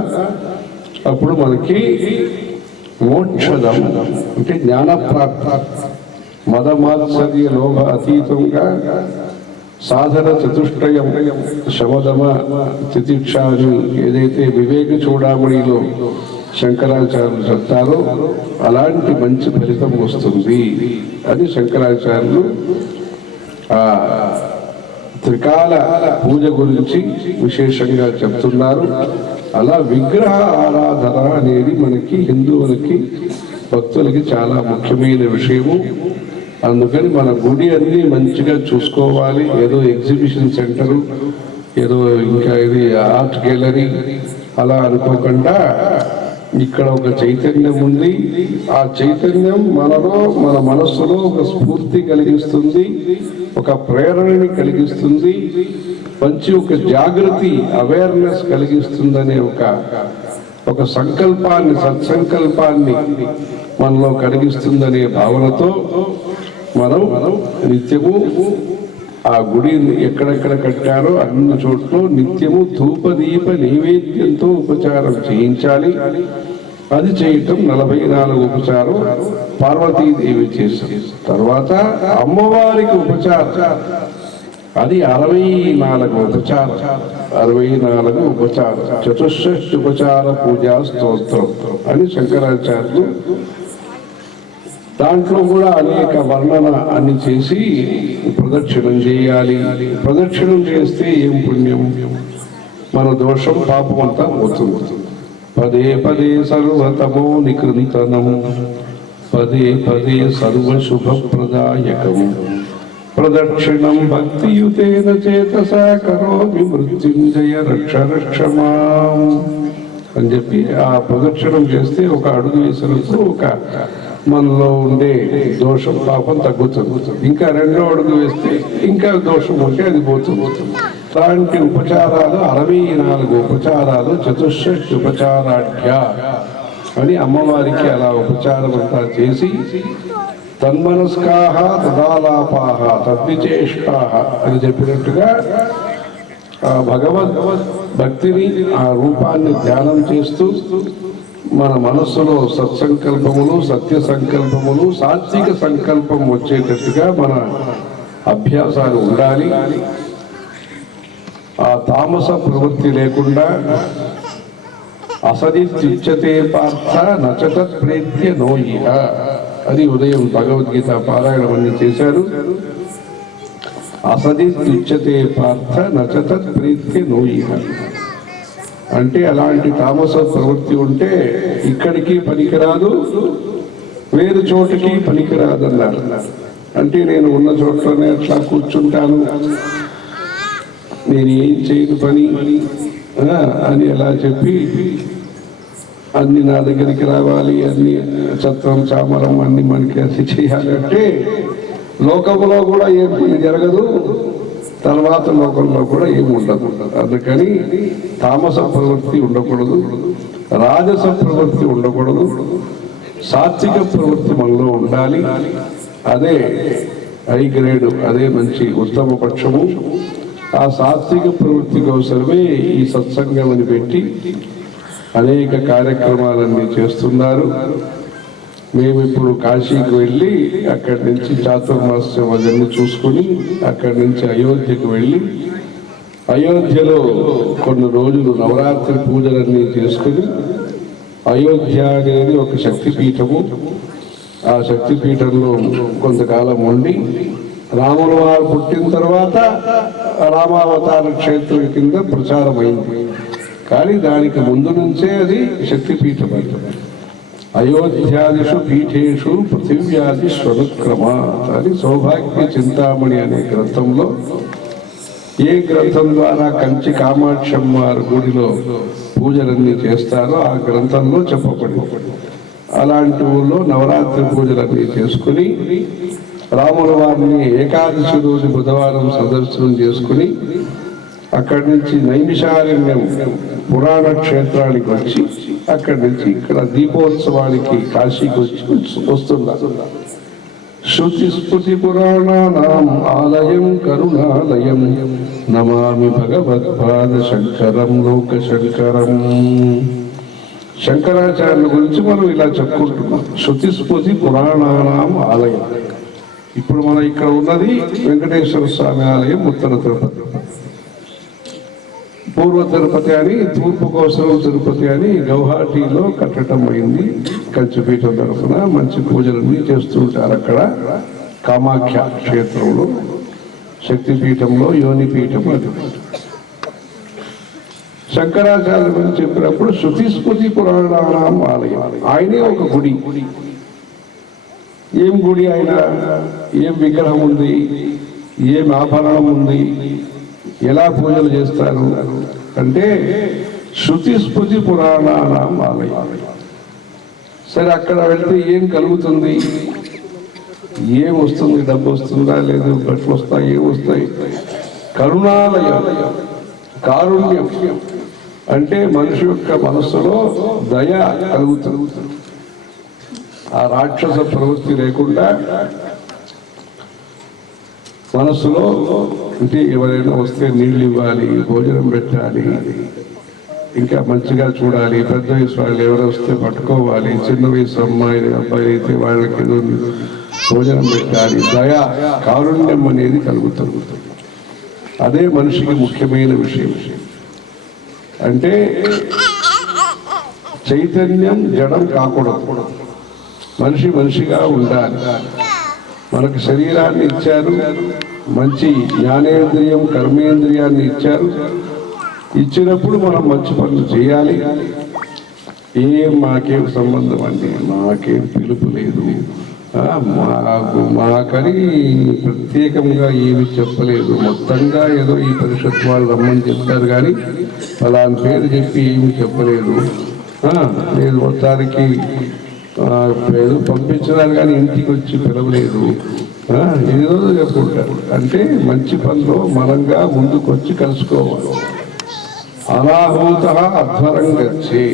అప్పుడు మనకి మోక్షదం అంటే జ్ఞానప్రాప్తి. మదమాత్సర్య లోభ అతీతంగా సాధన చతుష్టయం శమదమ తితిక్ష అని ఏదైతే వివేక చూడామణిలో శంకరాచార్యులు చెప్తారో అలాంటి మంచి ఫలితం వస్తుంది అని శంకరాచార్యులు ఆ త్రికాల పూజ గురించి విశేషంగా చెప్తున్నారు. అలా విగ్రహ ఆరాధన అనేది మనకి హిందువులకి భక్తులకి చాలా ముఖ్యమైన విషయము. అందుకని మన గుడి అన్ని మంచిగా చూసుకోవాలి. ఏదో ఎగ్జిబిషన్ సెంటరు, ఏదో ఇంకా ఇది ఆర్ట్ గ్యాలరీ అలా అనుకోకుండా ఇక్కడ ఒక చైతన్యం ఉంది. ఆ చైతన్యం మనలో మన మనస్సులో ఒక స్ఫూర్తి కలిగిస్తుంది, ఒక ప్రేరణని కలిగిస్తుంది, మంచి ఒక జాగృతి అవేర్నెస్ కలిగిస్తుందనే ఒక సంకల్పాన్ని, సత్సంకల్పాన్ని మనలో కలిగిస్తుందనే భావనతో మనం నిత్యము ఆ గుడి ఎక్కడెక్కడ కట్టారో అన్ని చోట్ల నిత్యము ధూపదీప నైవేద్యంతో ఉపచారం చేయించాలి. అది చేయటం 44 ఉపచారం పార్వతీదేవి చేసింది. తర్వాత అమ్మవారికి ఉపచారం అది 64 ఉపచారం. 64 ఉపచారం చతుషష్ఠి ఉపచార పూజా స్తోత్రం అని శంకరాచార్యులు దాంట్లో కూడా అనేక వర్ణన అన్ని చేసి ప్రదక్షిణం చేయాలి. ప్రదక్షిణం చేస్తే ఏం పుణ్యం, మన దోషం పాపం అంతా పోతుంది. పదే పదే సర్వతమో నికృంతనం పదే పదే సర్వశుభప్రదాయకం ప్రదక్షిణం భక్తియుతేన చేతసా కరోమి మృత్యుంజయ రక్ష రక్ష మాం అని చెప్పి ఆ ప్రదక్షిణం చేస్తే ఒక అడుగు వేసినప్పుడు ఒక మనలో ఉండే దోషం పాపం తగ్గుతుంది. ఇంకా 2వ అడుగు వేస్తే ఇంకా దోషం ఉంటే అది పోతుంది. అలాంటి ఉపచారాలు 64 ఉపచారాలు చతుషష్ఠి ఉపచారాఢ్య అని అమ్మవారికి అలా ఉపచారం అంతా చేసి తన్మనస్కాహ తదాలాపాహ తద్విచేష్టాహ అని చెప్పినట్టుగా ఆ భగవద్ భక్తిని, ఆ రూపాన్ని ధ్యానం చేస్తూ మన మనస్సులో సత్సంకల్పములు, సత్య సంకల్పములు, సాత్విక సంకల్పం వచ్చేటట్టుగా మన అభ్యాసాలు ఉండాలి. ఆ తామస ప్రవృత్తి లేకుండా అసదిత్యుచ్యతే పార్థ నచతత్ ప్రేత్య నోయిహ అది ఉదయం భగవద్గీత పారాయణం అన్ని చేశారు. అసదిత్యుచ్యతే పార్థ నచతత్ ప్రేత్య నోయిహ అంటే అలాంటి తామస ప్రవృత్తి ఉంటే ఇక్కడికి పనికిరాదు, వేరు చోటుకి పనికిరాదు అన్నారు. అంటే నేను ఉన్న చోట్లోనే అట్లా కూర్చుంటాను, నేను ఏం చేయను పని అని ఎలా చెప్పి అన్ని నా దగ్గరికి రావాలి, అన్ని చత్రం చామరం అన్ని మనకి అది చేయాలంటే లోకంలో కూడా ఏం పని జరగదు, తర్వాత లోకంలో కూడా ఏమి ఉండదు. అందుకని తామస ప్రవృత్తి ఉండకూడదు, రాజస ప్రవృత్తి ఉండకూడదు, సాత్విక ప్రవృత్తి మనలో ఉండాలి. అదే హై గ్రేడు, అదే మంచి ఉత్తమ పక్షము. ఆ సాత్విక ప్రవృత్తి కోసమే ఈ సత్సంగం అని పెట్టి అనేక కార్యక్రమాలన్నీ చేస్తున్నారు. మేము ఇప్పుడు కాశీకి వెళ్ళి అక్కడి నుంచి చాతుర్మాస్యం అదన్నీ చూసుకుని అక్కడి నుంచి అయోధ్యకు వెళ్ళి అయోధ్యలో కొన్ని రోజులు నవరాత్రి పూజలన్నీ చేసుకుని, అయోధ్య అనేది ఒక శక్తిపీఠము, ఆ శక్తిపీఠంలో కొంతకాలం ఉండి రాముల వారు పుట్టిన తర్వాత రామావతార క్షేత్రం కింద ప్రచారమైంది. కానీ దానికి ముందు నుంచే అది శక్తిపీఠం. అయోధ్యాదిషు పీఠేషు పృథివ్యాది స్వనుక్రమ అని సౌభాగ్య చింతామణి అనే గ్రంథంలో, ఏ గ్రంథం ద్వారా కంచి కామాక్షమ్మ గుడిలో పూజలన్నీ చేస్తారో ఆ గ్రంథంలో చెప్పబడింది. అలాంటి ఊళ్ళో నవరాత్రి పూజలన్నీ చేసుకుని రాముల వారిని ఏకాదశి రోజు బుధవారం సందర్శనం చేసుకుని అక్కడి నుంచి నైమిషారణ్యం పురాణ క్షేత్రానికి వచ్చి అక్కడి నుంచి ఇక్కడ దీపోత్సవానికి కాశీకి వచ్చి వస్తున్నారు. శృతి స్మృతి పురాణానాం ఆలయం కరుణాలయం నమామి భగవత్పాద శంకరం లోక శంకరం. శంకరాచార్యుల గురించి మనం ఇలా చెప్పుకుంటున్నాం. శృతి స్మృతి పురాణానాం ఆలయం. ఇప్పుడు మనం ఇక్కడ ఉన్నది వెంకటేశ్వర స్వామి ఆలయం ఉత్తర తిరుపతి, పూర్వ తిరుపతి అని, తూర్పు కోసరం తిరుపతి అని గౌహాటీలో కట్టడం అయింది. కంచిపీఠం తరఫున మంచి పూజలన్నీ చేస్తూ ఉంటారు అక్కడ కామాఖ్య క్షేత్రంలో, శక్తిపీఠంలో యోనిపీఠం. అది శంకరాచార్య గురించి చెప్పినప్పుడు శృతి స్మృతి పురాణానాం ఆలయం. ఆయనే ఒక గుడి. ఏం గుడి ఆయన? ఏం విగ్రహం ఉంది, ఏం ఆభరణం ఉంది, ఎలా పూజలు చేస్తారు అంటే శృతి స్మృతి పురాణానాం ఆలయం. సరే, అక్కడ వెళ్తే ఏం కలుగుతుంది, ఏం వస్తుంది, డబ్బు వస్తుందా, లేదు బట్టలు వస్తాయి, ఏం వస్తాయి? కరుణాలయం, కారుణ్యం అంటే మనిషి యొక్క మనస్సులో దయ కలుగుతుంది. ఆ రాక్షస ప్రవృత్తి లేకుండా మనస్సులో, అంటే ఎవరైనా వస్తే నీళ్ళు ఇవ్వాలి, భోజనం పెట్టాలి, ఇంకా మంచిగా చూడాలి, పెద్ద వయసు వాళ్ళు ఎవరు వస్తే పట్టుకోవాలి, చిన్న వయసు అమ్మాయి అబ్బాయి అయితే వాళ్ళకి ఏదో భోజనం పెట్టాలి. దయ కారుణ్యం అనేది కలుగుతుంది. అదే మనిషికి ముఖ్యమైన విషయం. అంటే చైతన్యం జడం కాకూడదు, మనిషి మనిషిగా ఉండాలి. మనకు శరీరాన్ని ఇచ్చారు, మంచి జ్ఞానేంద్రియం కర్మేంద్రియాన్ని ఇచ్చారు. ఇచ్చినప్పుడు మనం మంచి పనులు చేయాలి. మాకేం సంబంధం అండి, మాకేం పిలుపు లేదు, మాకని ప్రత్యేకంగా ఏమి చెప్పలేదు. మొత్తంగా ఏదో ఈ పరిషత్ వాళ్ళు రమ్మని చెప్తారు కానీ ఫలాని పేరు చెప్పి ఏమి చెప్పలేదు. లేదు, మొత్తానికి ఏదో పంపించినారు కానీ ఇంటికి వచ్చి పిలవలేదు, ఏదో చెప్పుకుంటారు. అంటే మంచి పనిలో మనంగా ముందుకు వచ్చి కలుసుకోవాలి. అనాహూత అధ్వరం గచ్చే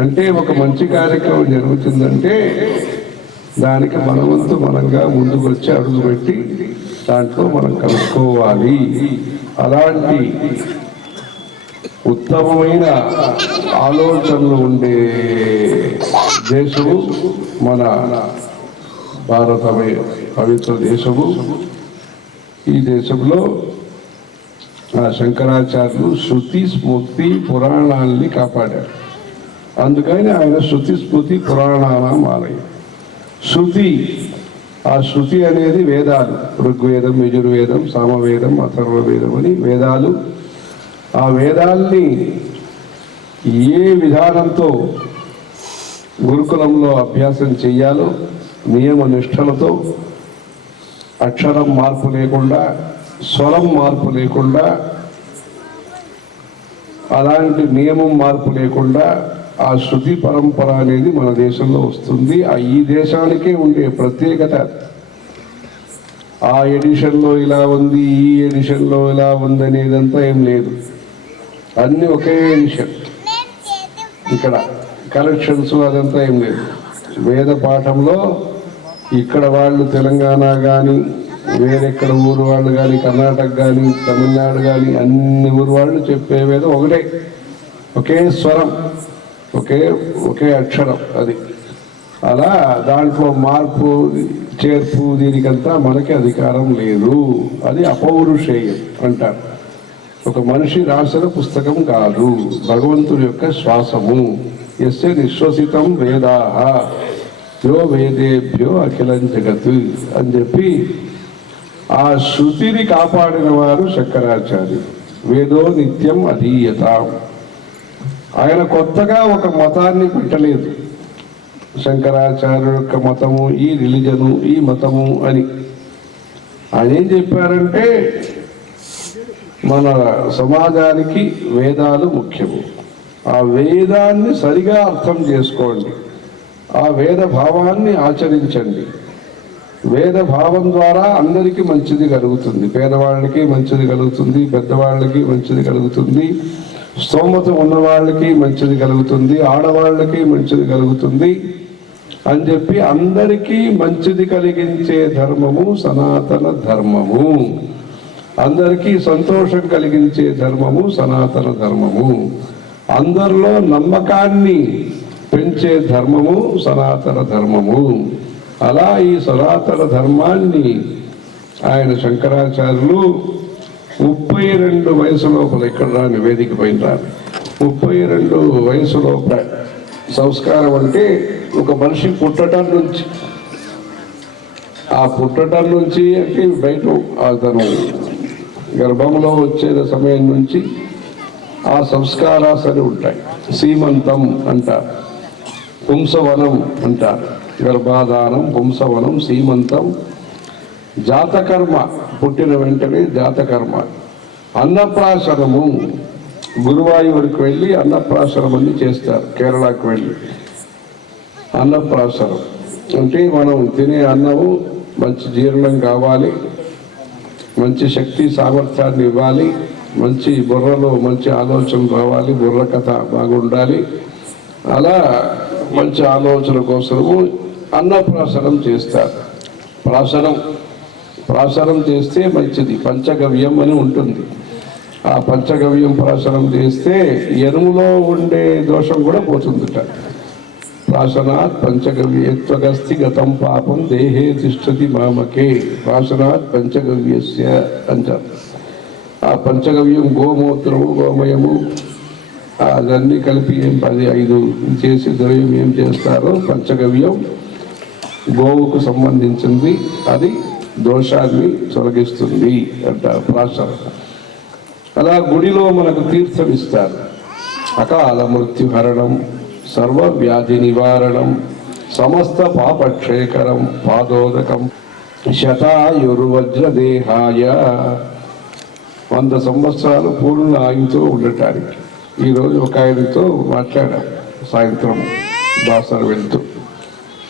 అంటే ఒక మంచి కార్యక్రమం జరుగుతుందంటే దానికి మనవంతు మనంగా ముందుకు వచ్చి అడుగు పెట్టి దాంట్లో మనం కలుసుకోవాలి. అలాంటి ఉత్తమమైన ఆలోచనలు ఉండే దేశము మన భారతమే పవిత్ర దేశము. ఈ దేశంలో ఆ శంకరాచార్యులు శృతి స్మృతి పురాణాలని కాపాడారు. అందుకని ఆయన శృతి స్మృతి పురాణానం ఆలయం. శృతి, ఆ శృతి అనేది వేదాలు, ఋగ్వేదం, యజుర్వేదం, సామవేదం, అథర్వవేదం అని వేదాలు. ఆ వేదాల్ని ఏ విధానంతో గురుకులంలో అభ్యాసం చెయ్యాలో నియమ నిష్ఠలతో, అక్షరం మార్పు లేకుండా, స్వరం మార్పు లేకుండా, అలాంటి నియమం మార్పు లేకుండా ఆ శృతి పరంపర అనేది మన దేశంలో వస్తుంది. ఈ దేశానికే ఉండే ప్రత్యేకత. ఆ ఎడిషన్లో ఇలా ఉంది, ఈ ఎడిషన్లో ఇలా ఉంది అనేదంతా ఏం లేదు. అన్నీ ఒకే ఎడిషన్. ఇక్కడ కలెక్షన్స్ అదంతా ఏం లేదు. వేద పాఠంలో ఇక్కడ వాళ్ళు తెలంగాణ కానీ, వేరెక్కడ ఊరు వాళ్ళు కానీ, కర్ణాటక కానీ, తమిళనాడు కానీ, అన్ని ఊరు వాళ్ళు చెప్పే వేదం ఒకటే, ఒకే స్వరం, ఒకే అక్షరం. అది అలా దాంట్లో మార్పు చేర్పు దీనికంతా మనకి అధికారం లేదు. అది అపౌరుషేయం అంటారు. ఒక మనిషి రాసిన పుస్తకం కాదు, భగవంతుడి యొక్క శ్వాసము. ఎస్య నిశ్వసితం వేదాః యో వేదేభ్యో అఖిలం జగత్ అని చెప్పి ఆ శృతిని కాపాడిన వారు శంకరాచార్యులు. వేదో నిత్యం అధీయతాం. ఆయన కొత్తగా ఒక మతాన్ని పెట్టలేదు. శంకరాచార్యుల యొక్క మతము, ఈ రిలీజను, ఈ మతము అని ఆయన ఏం చెప్పారంటే, మన సమాజానికి వేదాలు ముఖ్యము. ఆ వేదాన్ని సరిగా అర్థం చేసుకోండి, ఆ వేద భావాన్ని ఆచరించండి. వేద భావం ద్వారా అందరికీ మంచిది కలుగుతుంది. పేదవాళ్ళకి మంచిది కలుగుతుంది, పెద్దవాళ్ళకి మంచిది కలుగుతుంది, స్తోమత ఉన్నవాళ్ళకి మంచిది కలుగుతుంది, ఆడవాళ్ళకి మంచిది కలుగుతుంది అని చెప్పి అందరికీ మంచిది కలిగించే ధర్మము సనాతన ధర్మము. అందరికీ సంతోషం కలిగించే ధర్మము సనాతన ధర్మము. అందరిలో నమ్మకాన్ని పెంచే ధర్మము సనాతన ధర్మము. అలా ఈ సనాతన ధర్మాన్ని ఆయన శంకరాచార్యులు 32 వయసు లోపల, ఇక్కడ రాని వేదిక పైన రాని 32 వయసు లోపల సంస్కారం అంటే ఒక మనిషి పుట్టడం నుంచి, ఆ పుట్టడం నుంచి అంటే బయట అతను గర్భంలో వచ్చే సమయం నుంచి ఆ సంస్కారాసరి ఉంటాయి. సీమంతం అంటారు, పుంసవనం అంటారు, గర్భాధానం, పుంసవనం, సీమంతం, జాతకర్మ, పుట్టిన వెంటనే జాతకర్మ, అన్నప్రాసనము. గురువాయూరుకి వెళ్ళి అన్నప్రాసనం అన్ని చేస్తారు. కేరళకు వెళ్ళి అన్నప్రాసనం అంటే మనం తినే అన్నము మంచి జీర్ణం కావాలి, మంచి శక్తి సామర్థ్యాన్ని ఇవ్వాలి, మంచి బుర్రలో మంచి ఆలోచన రావాలి, బుర్ర కథ బాగుండాలి. అలా మంచి ఆలోచన కోసము అన్నప్రాసనం చేస్తారు. ప్రాసనం చేస్తే మంచిది. పంచగవ్యం అని ఉంటుంది. ఆ పంచగవ్యం ప్రాసనం చేస్తే ఎనుములో ఉండే దోషం కూడా పోతుందిట. ప్రాసనాత్ పంచగవ్యత్వగస్తి గతం పాపం దేహే తిష్టతి మామకే ప్రాసనాత్ పంచగవ్యస్య అంటారు. ఆ పంచగవ్యం గోమూత్రము, గోమయము అదన్నీ కలిపి 5 చేసి ద్రవ్యం ఏం చేస్తారో పంచగవ్యం గోవుకు సంబంధించింది. అది దోషాన్ని తొలగిస్తుంది అంటారు ప్రాసనం. అలా గుడిలో మనకు తీర్థం ఇస్తారు. అకాల మృత్యుహరణం, సర్వ వ్యాధి నివారణం, సమస్త పాపక్షేకరం, పాదోదకం, శతాయుర్వజ్రదేహాయ. 100 సంవత్సరాలు పూర్ణ ఆయుతో ఉండటానికి. ఈరోజు ఒక ఆయనతో మాట్లాడాం సాయంత్రం బాసర వెళ్తూ.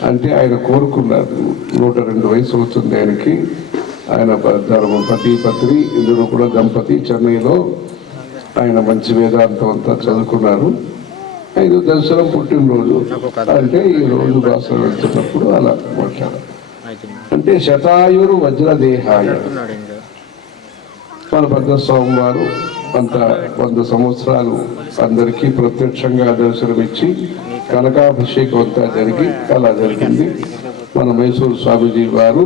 అంటే ఆయన కోరుకున్నారు, 102 వయసు అవుతుంది ఆయనకి. ఆయన పతి పత్ని ఇద్దరు కూడా దంపతి చెన్నైలో. ఆయన మంచి వేదాంతం అంతా చదువుకున్నారు. ఐదు దర్శనం పుట్టినరోజు అంటే ఈ రోజు భాష వెళ్తున్నప్పుడు అలా మాట్లాడాలి. అంటే శతాయురు వజ్రదేహాయ మన పద్మస్వామి వారు అంత 100 సంవత్సరాలు అందరికీ ప్రత్యక్షంగా దర్శనమిచ్చి కనకాభిషేకం అంతా జరిగి అలా జరిగింది. మన మైసూరు స్వామీజీ వారు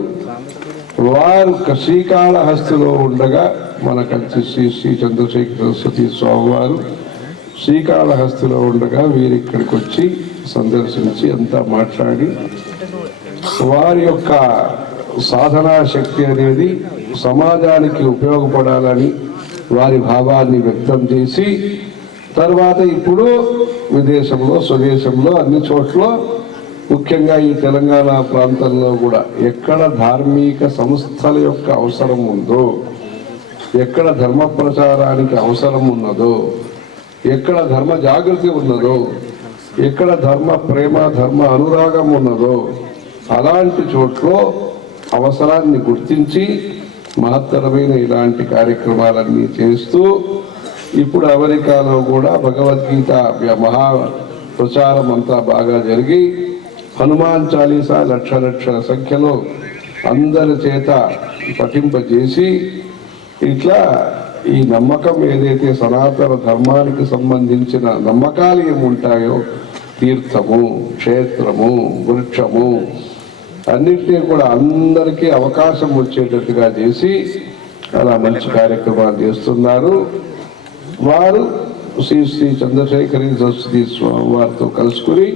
శ్రీకాళహస్తిలో ఉండగా మన కలిసి శ్రీ చంద్రశేఖర సరస్వతి స్వామి వారు శ్రీకాళహస్తిలో ఉండగా వీరిక్కడికి వచ్చి సందర్శించి అంతా మాట్లాడి వారి యొక్క సాధనా శక్తి అనేది సమాజానికి ఉపయోగపడాలని వారి భావాన్ని వ్యక్తం చేసి తర్వాత ఇప్పుడు విదేశంలో స్వదేశంలో అన్ని చోట్ల ముఖ్యంగా ఈ తెలంగాణ ప్రాంతంలో కూడా ఎక్కడ ధార్మిక సంస్థల యొక్క అవసరం ఉందో, ఎక్కడ ధర్మ ప్రచారానికి అవసరం ఉన్నదో, ఎక్కడ ధర్మ జాగృతి ఉన్నదో, ఎక్కడ ధర్మ ప్రేమ ధర్మ అనురాగం ఉన్నదో అలాంటి చోట్ల అవసరాన్ని గుర్తించి మహత్తరమైన ఇలాంటి కార్యక్రమాలన్నీ చేస్తూ ఇప్పుడు అమెరికాలో కూడా భగవద్గీత మహా ప్రచారం అంతా బాగా జరిగి హనుమాన్ చాలీసా లక్షల సంఖ్యలో అందరి చేత పఠింపజేసి ఇట్లా ఈ నమ్మకం ఏదైతే సనాతన ధర్మానికి సంబంధించిన నమ్మకాలు ఏముంటాయో తీర్థము, క్షేత్రము, వృక్షము అన్నిటినీ కూడా అందరికీ అవకాశం వచ్చేటట్టుగా చేసి అలా మంచి కార్యక్రమాలు చేస్తున్నారు. వారు శ్రీ చంద్రశేఖరి సరస్వతి స్వామి వారితో కలుసుకుని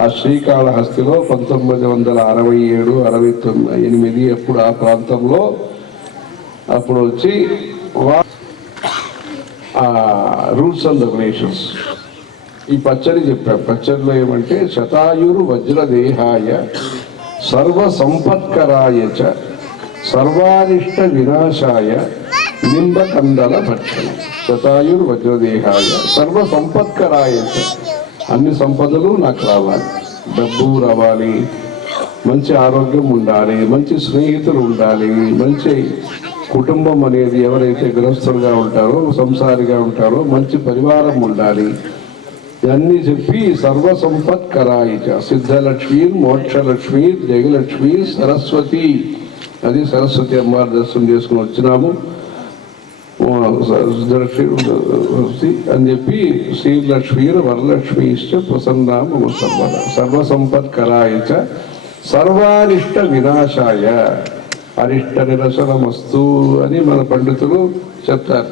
ఆ శ్రీకాళహస్తిలో 1967, 68 ఎప్పుడు ఆ ప్రాంతంలో అప్పుడు వచ్చి రూల్స్ అండ్ రెగ్యులేషన్స్ ఈ పచ్చడి చెప్పారు. పచ్చడిలో ఏమంటే శతాయురు వజ్రదేహాయ సర్వ సంపత్కరాయ చ సర్వారిష్ట వినాశాయ నింబకందల భక్షణ. శతాయుర్ వజ్రదేహాయ సర్వ సంపత్కరాయ చ అన్ని సంపదలు నాకు రావాలి, డబ్బు రావాలి, మంచి ఆరోగ్యం ఉండాలి, మంచి స్నేహితులు ఉండాలి, మంచి కుటుంబం అనేది ఎవరైతే గృహస్థులుగా ఉంటారో సంసారిగా ఉంటారో మంచి పరివారం ఉండాలి ఇవన్నీ చెప్పి సర్వ సంపత్కరాయిచ సిద్ధలక్ష్మీ మోక్షలక్ష్మీ జయలక్ష్మి సరస్వతి అది సరస్వతి అమ్మవారి దర్శనం చేసుకుని వచ్చినాము అని చెప్పి శ్రీలక్ష్మీ వరలక్ష్మి ఇష్ట ప్రసన్నాము సర్వ సంపత్కరాయిచ సర్వారిష్ట వినాశాయ అరిష్ట నిరసనమస్తు అని మన పండితులు చెప్తారు.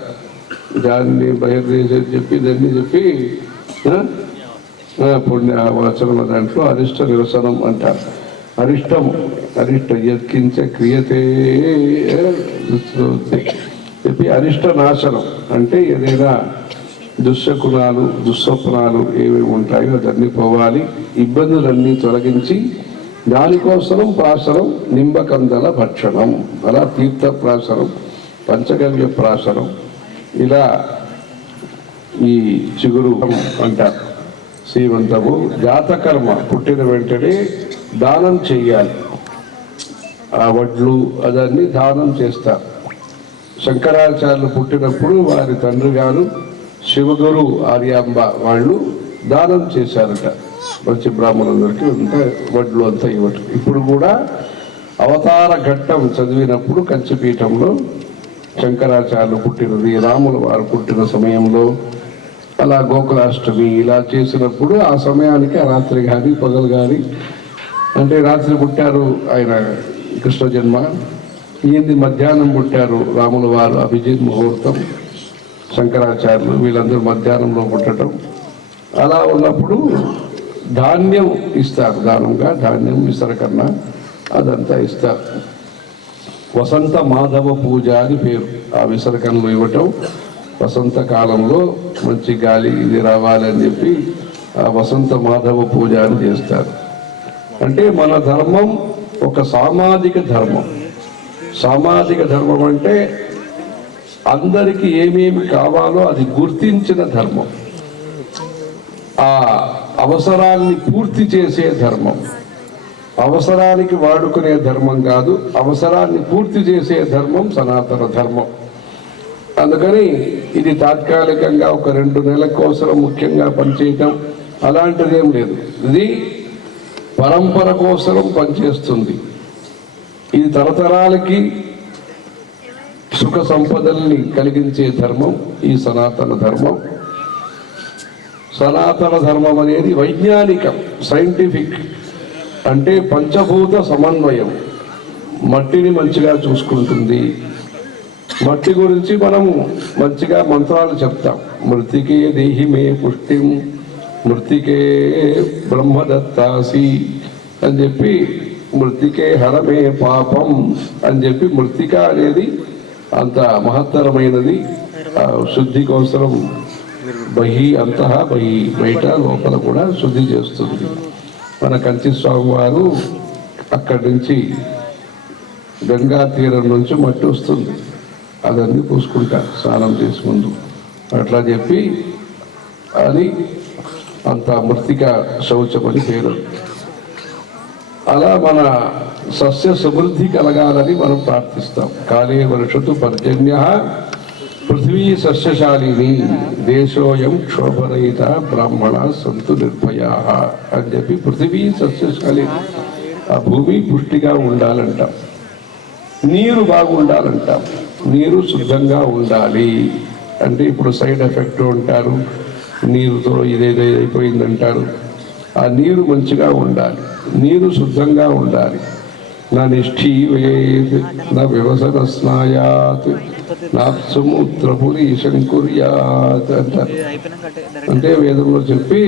దాన్ని బహిర్దేశం చెప్పి దాన్ని చెప్పి పుణ్య వచనం దాంట్లో అరిష్ట నిరసనం అంటారు. అరిష్టం అరిష్ట యత్కించ క్రియతే చెప్పి అరిష్ట నాశనం అంటే ఏదైనా దుశ్శకునాలు దుస్వప్నాలు ఏమేమి ఉంటాయో అదన్నీ పోవాలి, ఇబ్బందులన్నీ తొలగించి దానికోసం ప్రాసనం నింబకందల భక్షణం అలా తీర్థ ప్రాసనం పంచగవ్య ప్రాసనం ఇలా ఈ చిగురు అంటారు. శ్రీమంతము జాతకర్మ పుట్టిన వెంటనే దానం చెయ్యాలి. ఆ వడ్లు అదన్నీ దానం చేస్తారు. శంకరాచార్యులు పుట్టినప్పుడు వారి తండ్రి గారు శివగురు ఆర్యాంబ వాళ్ళు దానం చేశారట. మంచి బ్రాహ్మణులందరికీ అంతా వడ్లు అంతా ఇవ్వటం. ఇప్పుడు కూడా అవతార ఘట్టం చదివినప్పుడు కంచిపీఠంలో శంకరాచార్యులు పుట్టినది, రాముల వారు పుట్టిన సమయంలో అలా గోకులాష్టమి ఇలా చేసినప్పుడు ఆ సమయానికి రాత్రి కానీ పగలు కానీ అంటే రాత్రి పుట్టారు ఆయన కృష్ణ జన్మ, ఈయన్ని మధ్యాహ్నం పుట్టారు రాముల వారు అభిజిత్ ముహూర్తం, శంకరాచార్యులు వీళ్ళందరూ మధ్యాహ్నంలో పుట్టడం. అలా ఉన్నప్పుడు ధాన్యం ఇస్తారు, దానంగా ధాన్యం విసరకన్నా అదంతా ఇస్తారు. వసంత మాధవ పూజ అని పేరు ఆ విసర్కనలు ఇవ్వటం. వసంత కాలంలో మంచి గాలి ఇది రావాలని చెప్పి ఆ వసంత మాధవ పూజ అని చేస్తారు. అంటే మన ధర్మం ఒక సామాజిక ధర్మం. సామాజిక ధర్మం అంటే అందరికీ ఏమేమి కావాలో అది గుర్తించిన ధర్మం, ఆ అవసరాన్ని పూర్తి చేసే ధర్మం. అవసరానికి వాడుకునే ధర్మం కాదు, అవసరాన్ని పూర్తి చేసే ధర్మం సనాతన ధర్మం. అందుకని ఇది తాత్కాలికంగా ఒక 2 నెలల కోసం ముఖ్యంగా పనిచేయటం అలాంటిదేం లేదు. ఇది పరంపర కోసం పనిచేస్తుంది. ఇది తరతరాలకి సుఖ సంపదల్ని కలిగించే ధర్మం ఈ సనాతన ధర్మం. సనాతన ధర్మం అనేది వైజ్ఞానికం, సైంటిఫిక్. అంటే పంచభూత సమన్వయం. మట్టిని మంచిగా చూసుకుంటుంది. మట్టి గురించి మనము మంచిగా మంత్రాలు చెప్తాం. మృతికే దేహి మే పుష్టిం మృతికే బ్రహ్మదత్తాసి అని చెప్పి, మృతికే హరమే పాపం అని చెప్పి, మృతిక అనేది అంత మహత్తరమైనది. శుద్ధి కోసం బహి అంతః బహి బయట లోపల కూడా శుద్ధి చేస్తుంది. మన కంచి స్వామి వారు అక్కడి నుంచి గంగా తీరం నుంచి మట్టి వస్తుంది, అదన్నీ పూసుకుంటారు స్నానం చేసే ముందు. అట్లా చెప్పి అది అంత మృతిక శౌచం అని పేరు. అలా మన సస్య సమృద్ధి కలగాలని మనం ప్రార్థిస్తాం. కాలే వర్షతు పర్జన్య పృథ్వీ సస్యశాలిని దేశోయం క్షోభరహిత బ్రాహ్మణ సంతు నిర్భయా అని చెప్పి, పృథివీ సస్యశాలిని, ఆ భూమి పుష్టిగా ఉండాలంటాం. నీరు బాగుండాలంటాం. నీరు శుద్ధంగా ఉండాలి అంటే ఇప్పుడు సైడ్ ఎఫెక్ట్ అంటారు, నీరుతో ఇదేదో అయిపోయిందంటారు. ఆ నీరు మంచిగా ఉండాలి, నీరు శుద్ధంగా ఉండాలి. నా నిష్ఠీవేత్ నా వ్యవసన స్నాయాత్ నా సముద్రపురీశం కుర్యాత్ అంటారు. అంటే వేదంలో చెప్పి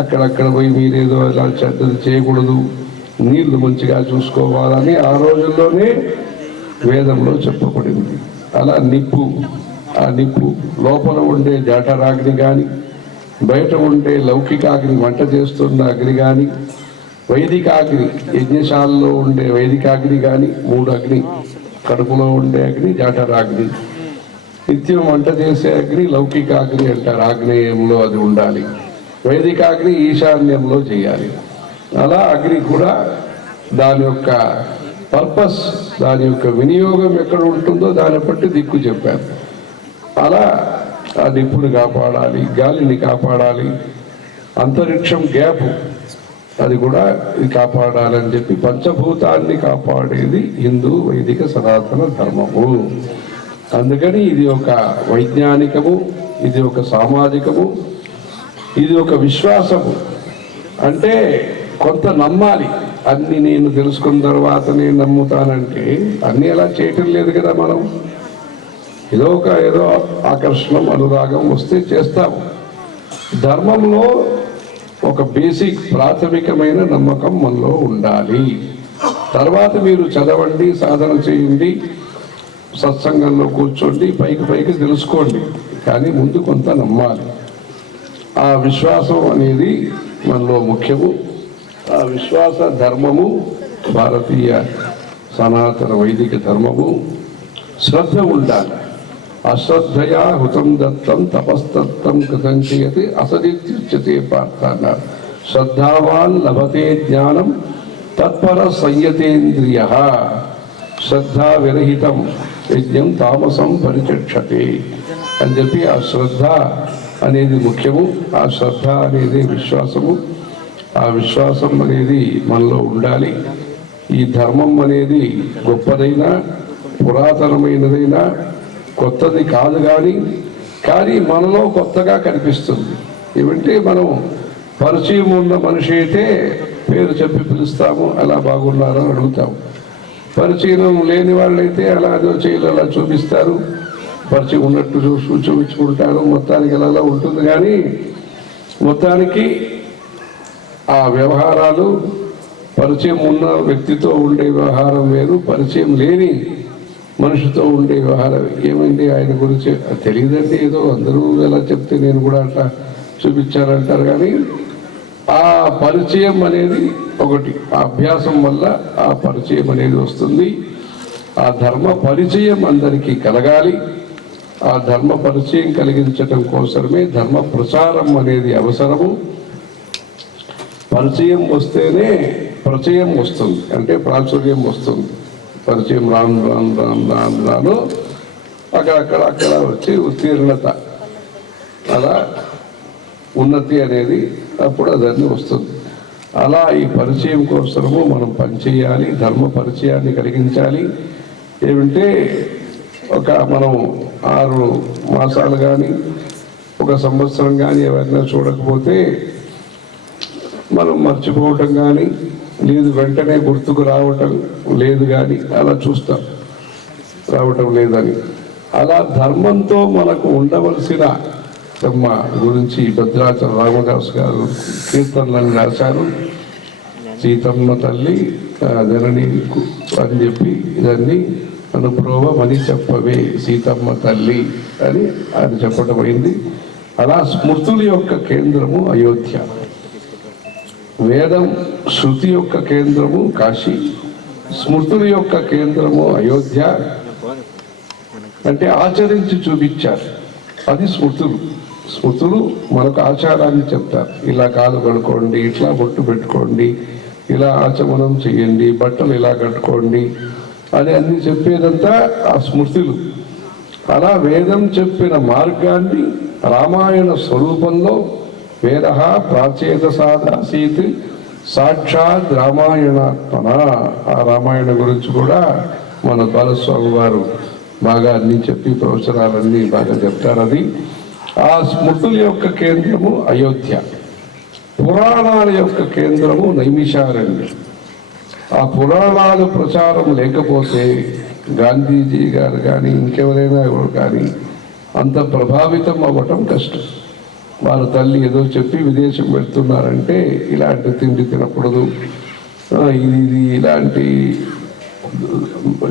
అక్కడక్కడ పోయి మీరేదో ఇలా చెడ్డది చేయకూడదు, నీళ్లు మంచిగా చూసుకోవాలని ఆ రోజుల్లోనే వేదంలో చెప్పబడింది. అలా నిప్పు, ఆ నిప్పు లోపల ఉండే జఠరాగ్ని కానీ, బయట ఉండే లౌకికాగ్ని వంట చేస్తున్న అగ్ని కానీ, వైదికాగ్ని యజ్ఞశాలలో ఉండే వైదికాగ్ని కానీ, 3 అగ్ని, కడుపులో ఉండే అగ్ని జఠరాగ్ని, నిత్యం వంట చేసే అగ్ని లౌకికాగ్ని అంటారు. ఆగ్నేయంలో అది ఉండాలి. వైదికాగ్ని ఈశాన్యంలో చేయాలి. అలా అగ్ని కూడా దాని యొక్క పర్పస్, దాని యొక్క వినియోగం ఎక్కడ ఉంటుందో దాన్ని బట్టి దిక్కు చెప్పారు. అలా ఆ నిప్పుని కాపాడాలి, గాలిని కాపాడాలి, అంతరిక్షం గ్యాప్ అది కూడా ఇది కాపాడాలని చెప్పి పంచభూతాన్ని కాపాడేది హిందూ వైదిక సనాతన ధర్మము. అందుకని ఇది ఒక వైజ్ఞానికము, ఇది ఒక సామాజికము, ఇది ఒక విశ్వాసము. అంటే కొంత నమ్మాలి. అన్ని నేను తెలుసుకున్న తర్వాత నేను నమ్ముతానంటే అన్ని ఎలా చేయటం లేదు కదా. మనం ఏదో ఆకర్షణం అనురాగం వస్తే చేస్తాము. ధర్మంలో ఒక బేసిక్ ప్రాథమికమైన నమ్మకం మనలో ఉండాలి. తర్వాత మీరు చదవండి, సాధన చేయండి, సత్సంగంలో కూర్చోండి, పైకి తెలుసుకోండి. కానీ ముందు కొంత నమ్మాలి. ఆ విశ్వాసం అనేది మనలో ముఖ్యము. ఆ విశ్వాస ధర్మము భారతీయ సనాతన వైదిక ధర్మము. శ్రద్ధ ఉండాలి. అశ్రద్ధయా హుతం దత్తం తపస్తత్తం కృతం చేయతి అసదిత్యుచ్యతే పార్థ అన్నారు. శ్రద్ధావాన్ లభతే జ్ఞానం తత్పర సంయతేంద్రియ శ్రద్ధా విరహితం యజ్ఞం తామసం పరిచక్షతే అని చెప్పి, ఆ శ్రద్ధ అనేది ముఖ్యము. ఆ శ్రద్ధ అనేది విశ్వాసము. ఆ విశ్వాసం అనేది మనలో ఉండాలి. ఈ ధర్మం అనేది గొప్పదైనా పురాతనమైనదైనా కొత్తది కాదు, కానీ మనలో కొత్తగా కనిపిస్తుంది. ఏమంటే మనం పరిచయం ఉన్న మనిషి అయితే పేరు చెప్పి పిలుస్తాము, అలా బాగున్నారో అడుగుతాము. పరిచయం లేని వాళ్ళైతే అలా అదో చేయలు అలా చూపిస్తారు, పరిచయం ఉన్నట్టు చూపించుకుంటారు. మొత్తానికి అలా ఉంటుంది. కానీ మొత్తానికి ఆ వ్యవహారాలు పరిచయం ఉన్న వ్యక్తితో ఉండే వ్యవహారం వేరు, పరిచయం లేని మనిషితో ఉండే వ్యవహారం. ఏమైంది ఆయన గురించి తెలియదండి, ఏదో అందరూ ఎలా చెప్తే నేను కూడా అట్లా చూపించారంటారు. కానీ ఆ పరిచయం అనేది ఒకటి, ఆ అభ్యాసం వల్ల ఆ పరిచయం అనేది వస్తుంది. ఆ ధర్మ పరిచయం అందరికీ కలగాలి. ఆ ధర్మ పరిచయం కలిగించటం కోసమే ధర్మ ప్రచారం అనేది అవసరము. పరిచయం వస్తేనే ప్రచయం వస్తుంది, అంటే ప్రాచుర్యం వస్తుంది. పరిచయం రాను అక్కడ వచ్చి ఉత్తీర్ణత, అలా ఉన్నతి అనేది అప్పుడు అదన్నీ వస్తుంది. అలా ఈ పరిచయం కోసము మనం పనిచేయాలి, ధర్మ పరిచయాన్ని కలిగించాలి. ఏమంటే మనం 6 మాసాలు కానీ 1 సంవత్సరం కానీ ఎవరైనా చూడకపోతే మనం మర్చిపోవటం కానీ లేదు, వెంటనే గుర్తుకు రావటం లేదు కానీ అలా చూస్తాం, రావటం లేదని. అలా ధర్మంతో మనకు ఉండవలసిన తమ్మ గురించి భద్రాచల రామదాస్ గారు కీర్తనలను రాశారు. సీతమ్మ తల్లి జనని అని చెప్పి ఇదన్నీ అనుప్రోవమని చెప్పవే సీతమ్మ తల్లి అని ఆయన చెప్పడం అయింది. అలా స్మృతుల యొక్క కేంద్రము అయోధ్య, వేదం శృతి యొక్క కేంద్రము కాశీ, స్మృతుల యొక్క కేంద్రము అయోధ్య. అంటే ఆచరించి చూపించారు, అది స్మృతులు. స్మృతులు మనకు ఆచారాన్ని చెప్తారు. ఇలా కాలు కడుకోండి, ఇట్లా బొట్టు పెట్టుకోండి, ఇలా ఆచమనం చేయండి, బట్టలు ఇలా కట్టుకోండి అని అన్ని చెప్పేదంతా ఆ స్మృతులు. అలా వేదం చెప్పిన మార్గాన్ని రామాయణ స్వరూపంలో వేద ప్రాచేత సాదాసీత్ సాక్షాత్ రామాయణాత్మన. ఆ రామాయణ గురించి కూడా మన బాలస్వామి వారు బాగా అన్ని చెప్పి ప్రవచనాలన్నీ బాగా చెప్తారు. అది ఆ స్మృతుల యొక్క కేంద్రము అయోధ్య, పురాణాల యొక్క కేంద్రము నైమిషారణ్యం. ఆ పురాణాలు ప్రచారం లేకపోతే గాంధీజీ గారు కానీ ఇంకెవరైనా కానీ అంత ప్రభావితం అవ్వటం కష్టం. వారి తల్లి ఏదో చెప్పి విదేశం పెడుతున్నారంటే ఇలాంటి తిండి తినకూడదు, ఇది ఇలాంటి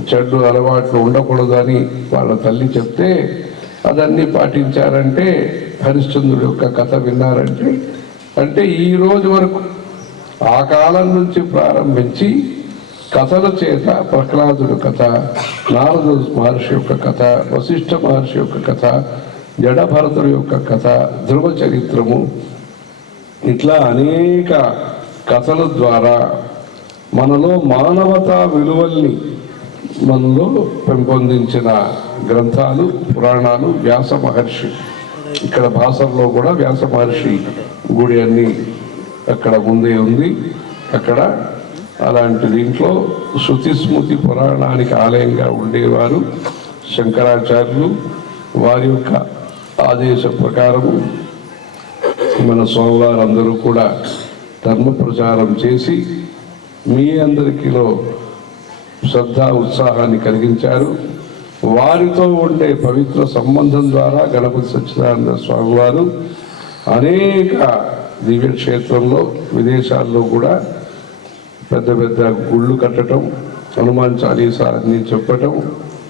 చెడు అలవాట్లు ఉండకూడదు అని వాళ్ళ తల్లి చెప్తే అదన్నీ పాటించారంటే, హరిశ్చంద్రుడి యొక్క కథ విన్నారంటే, అంటే ఈ రోజు వరకు ఆ కాలం నుంచి ప్రారంభించి కథల చేత ప్రహ్లాదుడి కథ, నారద మహర్షి యొక్క కథ, వశిష్ఠ మహర్షి యొక్క కథ, జడభరతుడి యొక్క కథ, ధ్రువ చరిత్రము, ఇట్లా అనేక కథల ద్వారా మనలో మానవతా విలువల్ని మనలో పెంపొందించిన గ్రంథాలు పురాణాలు. వ్యాస మహర్షి ఇక్కడ భాషల్లో కూడా వ్యాస మహర్షి గుడి అన్ని అక్కడ ముందే ఉంది. అక్కడ అలాంటి దీంట్లో శృతి స్మృతి పురాణానికి ఆలయంగా ఉండేవారు శంకరాచార్యులు. వారి యొక్క ఆదేశ ప్రకారము మన స్వామివారందరూ కూడా ధర్మ ప్రచారం చేసి మీ అందరికీలో శ్రద్ధ ఉత్సాహాన్ని కలిగించారు. వారితో ఉండే పవిత్ర సంబంధం ద్వారా గణపతి సచ్చిదానంద స్వామివారు అనేక దివ్యక్షేత్రంలో విదేశాల్లో కూడా పెద్ద పెద్ద గుళ్ళు కట్టడం, హనుమాన్ చాలీసా అన్ని చెప్పటం,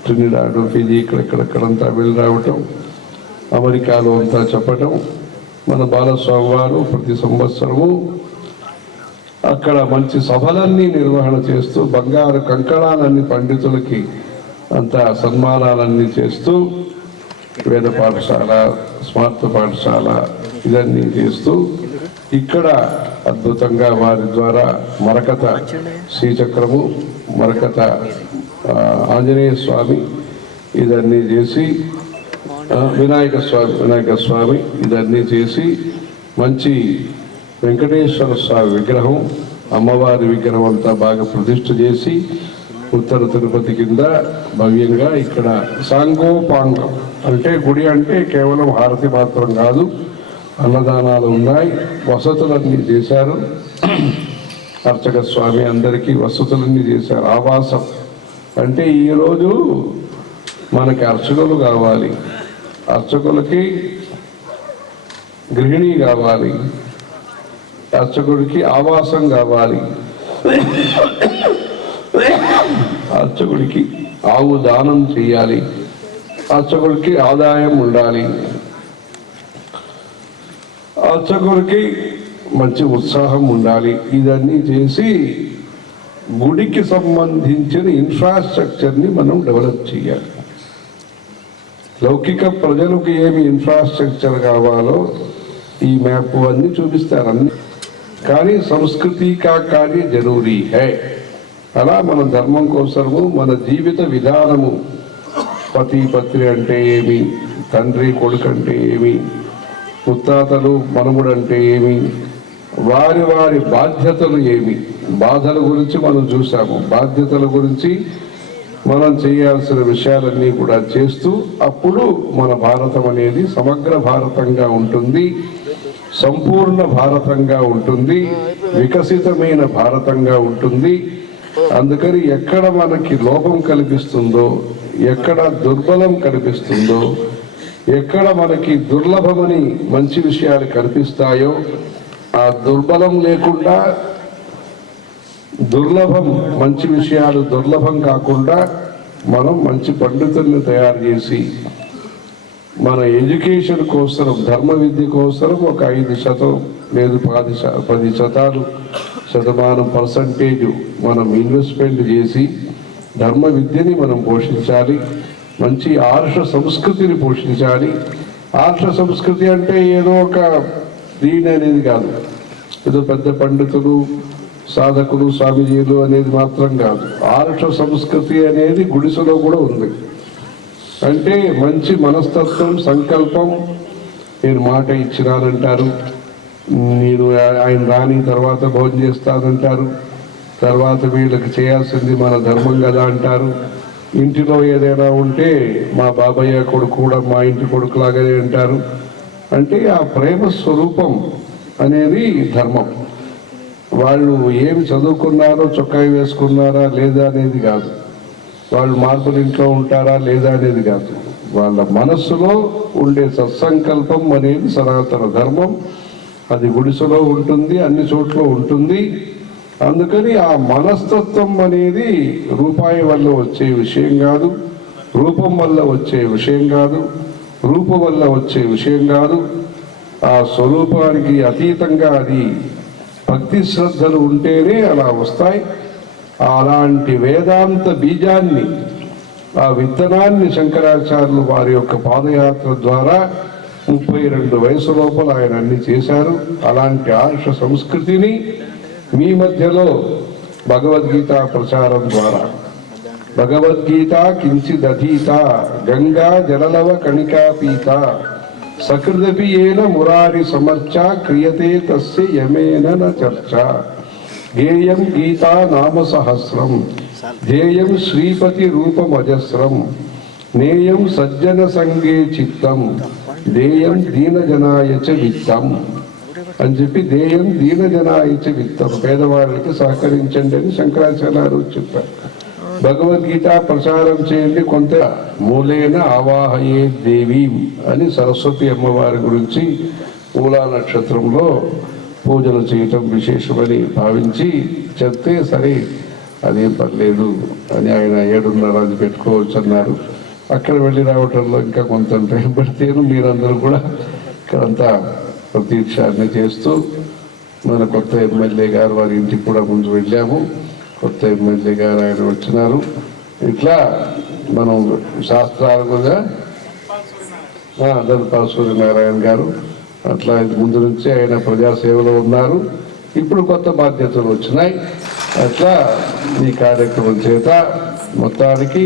ట్రినిడాడు ఫిజీ ఇక్కడెక్కడెక్కడంతా వెళ్ళి రావటం, అమెరికాలో అంతా చెప్పటం. మన బాలస్వామి వారు ప్రతి సంవత్సరము అక్కడ మంచి సభలన్నీ నిర్వహణ చేస్తూ బంగారు కంకణాలన్నీ పండితులకి అంతా సన్మానాలన్నీ చేస్తూ వేద పాఠశాల, స్మార్త పాఠశాల ఇదన్నీ చేస్తూ ఇక్కడ అద్భుతంగా వారి ద్వారా మరకత శ్రీచక్రము, మరకత ఆంజనేయ స్వామి ఇదన్నీ చేసి, వినాయక స్వామి ఇదన్నీ చేసి మంచి వెంకటేశ్వర స్వామి విగ్రహం, అమ్మవారి విగ్రహం అంతా బాగా ప్రతిష్ఠ చేసి ఉత్తర తిరుపతి కింద భవ్యంగా ఇక్కడ సాంగోపాంగం అంటే గుడి అంటే కేవలం హారతి మాత్రం కాదు, అన్నదానాలు ఉన్నాయి, వసతులన్నీ చేశారు. అర్చక స్వామి అందరికీ వసతులన్నీ చేశారు. ఆవాసం అంటే ఈరోజు మనకి అర్చకులు కావాలి, అర్చకులకి గృహిణి కావాలి, అర్చకుడికి ఆవాసం కావాలి, అర్చకుడికి ఆవు దానం చేయాలి, అర్చకుడికి ఆదాయం ఉండాలి, అర్చకుడికి మంచి ఉత్సాహం ఉండాలి. ఇదన్నీ చేసి గుడికి సంబంధించిన ఇన్ఫ్రాస్ట్రక్చర్ని మనం డెవలప్ చేయాలి. లౌకిక ప్రజలకు ఏమి ఇన్ఫ్రాస్ట్రక్చర్ కావాలో ఈ మ్యాప్ అన్ని చూపిస్తారు అన్ని, కానీ సంస్కృతి కా కార్య జరూరీ హై. అలా మన ధర్మం కోసము మన జీవిత విధానము పతి పత్ని అంటే ఏమి, తండ్రి కొడుకు అంటే ఏమి, ముత్తాతలు మనముడు అంటే ఏమి, వారి వారి బాధ్యతలు ఏమి, బాధల గురించి మనం చూసాము. బాధ్యతల గురించి మనం చేయాల్సిన విషయాలన్నీ కూడా చేస్తూ అప్పుడు మన భారతం అనేది సమగ్ర భారతంగా ఉంటుంది, సంపూర్ణ భారతంగా ఉంటుంది, వికసితమైన భారతంగా ఉంటుంది. అందుకని ఎక్కడ మనకి లోపం కనిపిస్తుందో, ఎక్కడ దుర్బలం కనిపిస్తుందో, ఎక్కడ మనకి దుర్లభమని మంచి విషయాలు కనిపిస్తాయో ఆ దుర్బలం లేకుండా, దుర్లభం మంచి విషయాలు దుర్లభం కాకుండా మనం మంచి పండితుల్ని తయారు చేసి మన ఎడ్యుకేషన్ కోసం, ధర్మ విద్య కోసం ఒక 5% లేదు 10% పర్సంటేజ్ మనం ఇన్వెస్ట్మెంట్ చేసి ధర్మ విద్యని మనం పోషించాలి. మంచి ఆర్ష సంస్కృతిని పోషించాలి. ఆర్ష సంస్కృతి అంటే ఏదో ఒక దీని అనేది కాదు, ఏదో పెద్ద పండితులు సాధకులు స్వామీజీలు అనేది మాత్రం కాదు. ఆర్ష సంస్కృతి అనేది గుడిసెలో కూడా ఉంది. అంటే మంచి మనస్తత్వం, సంకల్పం. నేను మాట ఇచ్చినానంటారు, నేను ఆయన రాని తర్వాత భోజనం చేస్తానంటారు, తర్వాత వీళ్ళకి చేయాల్సింది మన ధర్మం కదా అంటారు. ఇంటిలో ఏదైనా ఉంటే మా బాబయ్య కొడుకు కూడా మా ఇంటి కొడుకులాగానే అంటారు. అంటే ఆ ప్రేమ స్వరూపం అనేది ధర్మం. వాళ్ళు ఏమి చదువుకున్నారో, చొక్కా వేసుకున్నారా లేదా అనేది కాదు, వాళ్ళు మార్పులు ఇంట్లో ఉంటారా లేదా అనేది కాదు, వాళ్ళ మనస్సులో ఉండే సత్సంకల్పం అనేది సనాతన ధర్మం. అది గుడిసెలో ఉంటుంది, అన్ని చోట్ల ఉంటుంది. అందుకని ఆ మనస్తత్వం అనేది రూపాయి వల్ల వచ్చే విషయం కాదు, రూపం వల్ల వచ్చే విషయం కాదు, రూపం వల్ల వచ్చే విషయం కాదు. ఆ స్వరూపానికి అతీతంగా అది భక్తి శ్రద్ధలు ఉంటేనే అలా వస్తాయి. అలాంటి వేదాంత బీజాన్ని, ఆ విత్తనాన్ని శంకరాచార్యులు వారి యొక్క పాదయాత్ర ద్వారా 32 వయసు లోపల ఆయన అన్ని చేశారు. అలాంటి ఆర్ష సంస్కృతిని మీ మధ్యలో భగవద్గీత ప్రచారం ద్వారా, భగవద్గీత కించిదధీత గంగా జలలవ కణికాపీత సకృదపి ఏన మురారి సమర్చ క్రియతే తస్య యమేన న చర్చ గేయం గీతా నామ సహస్రం ధ్యేయం శ్రీపతి రూపమజస్రం నేయం సజ్జన సంగే చిత్తం దేయం దీనజనాయ చ విత్తం అని చెప్పి, దేయం దీనజనాయ చ విత్తం, పేదవాళ్ళకి సహకరించండి అని శంకరాచార్యులు చెప్పారు. భగవద్గీత ప్రచారం చేయండి. కొంత మూలేన ఆవాహయే దేవీం అని సరస్వతి అమ్మవారి గురించి మూలా నక్షత్రంలో పూజలు చేయటం విశేషమని భావించి చెప్తే, సరే అదేం పర్లేదు అని ఆయన 7:30 పెట్టుకోవచ్చు అన్నారు. అక్కడ వెళ్ళి రావటంలో ఇంకా కొంత టైం పడితేను మీరందరూ కూడా ఇక్కడంతా ప్రతీక్షాన్ని చేస్తూ మన కొత్త ఎమ్మెల్యే గారు వారి ఇంటికి కూడా ముందు వెళ్ళాము. కొత్త ఎమ్మెల్యే గారు ఆయన వచ్చినారు. ఇట్లా మనం శాస్త్రాలు కూడా ధనపాల్ సూర్యనారాయణ గారు అట్లా ముందు నుంచి ఆయన ప్రజాసేవలో ఉన్నారు. ఇప్పుడు కొత్త బాధ్యతలు వచ్చినాయి. అట్లా ఈ కార్యక్రమం చేత మొత్తానికి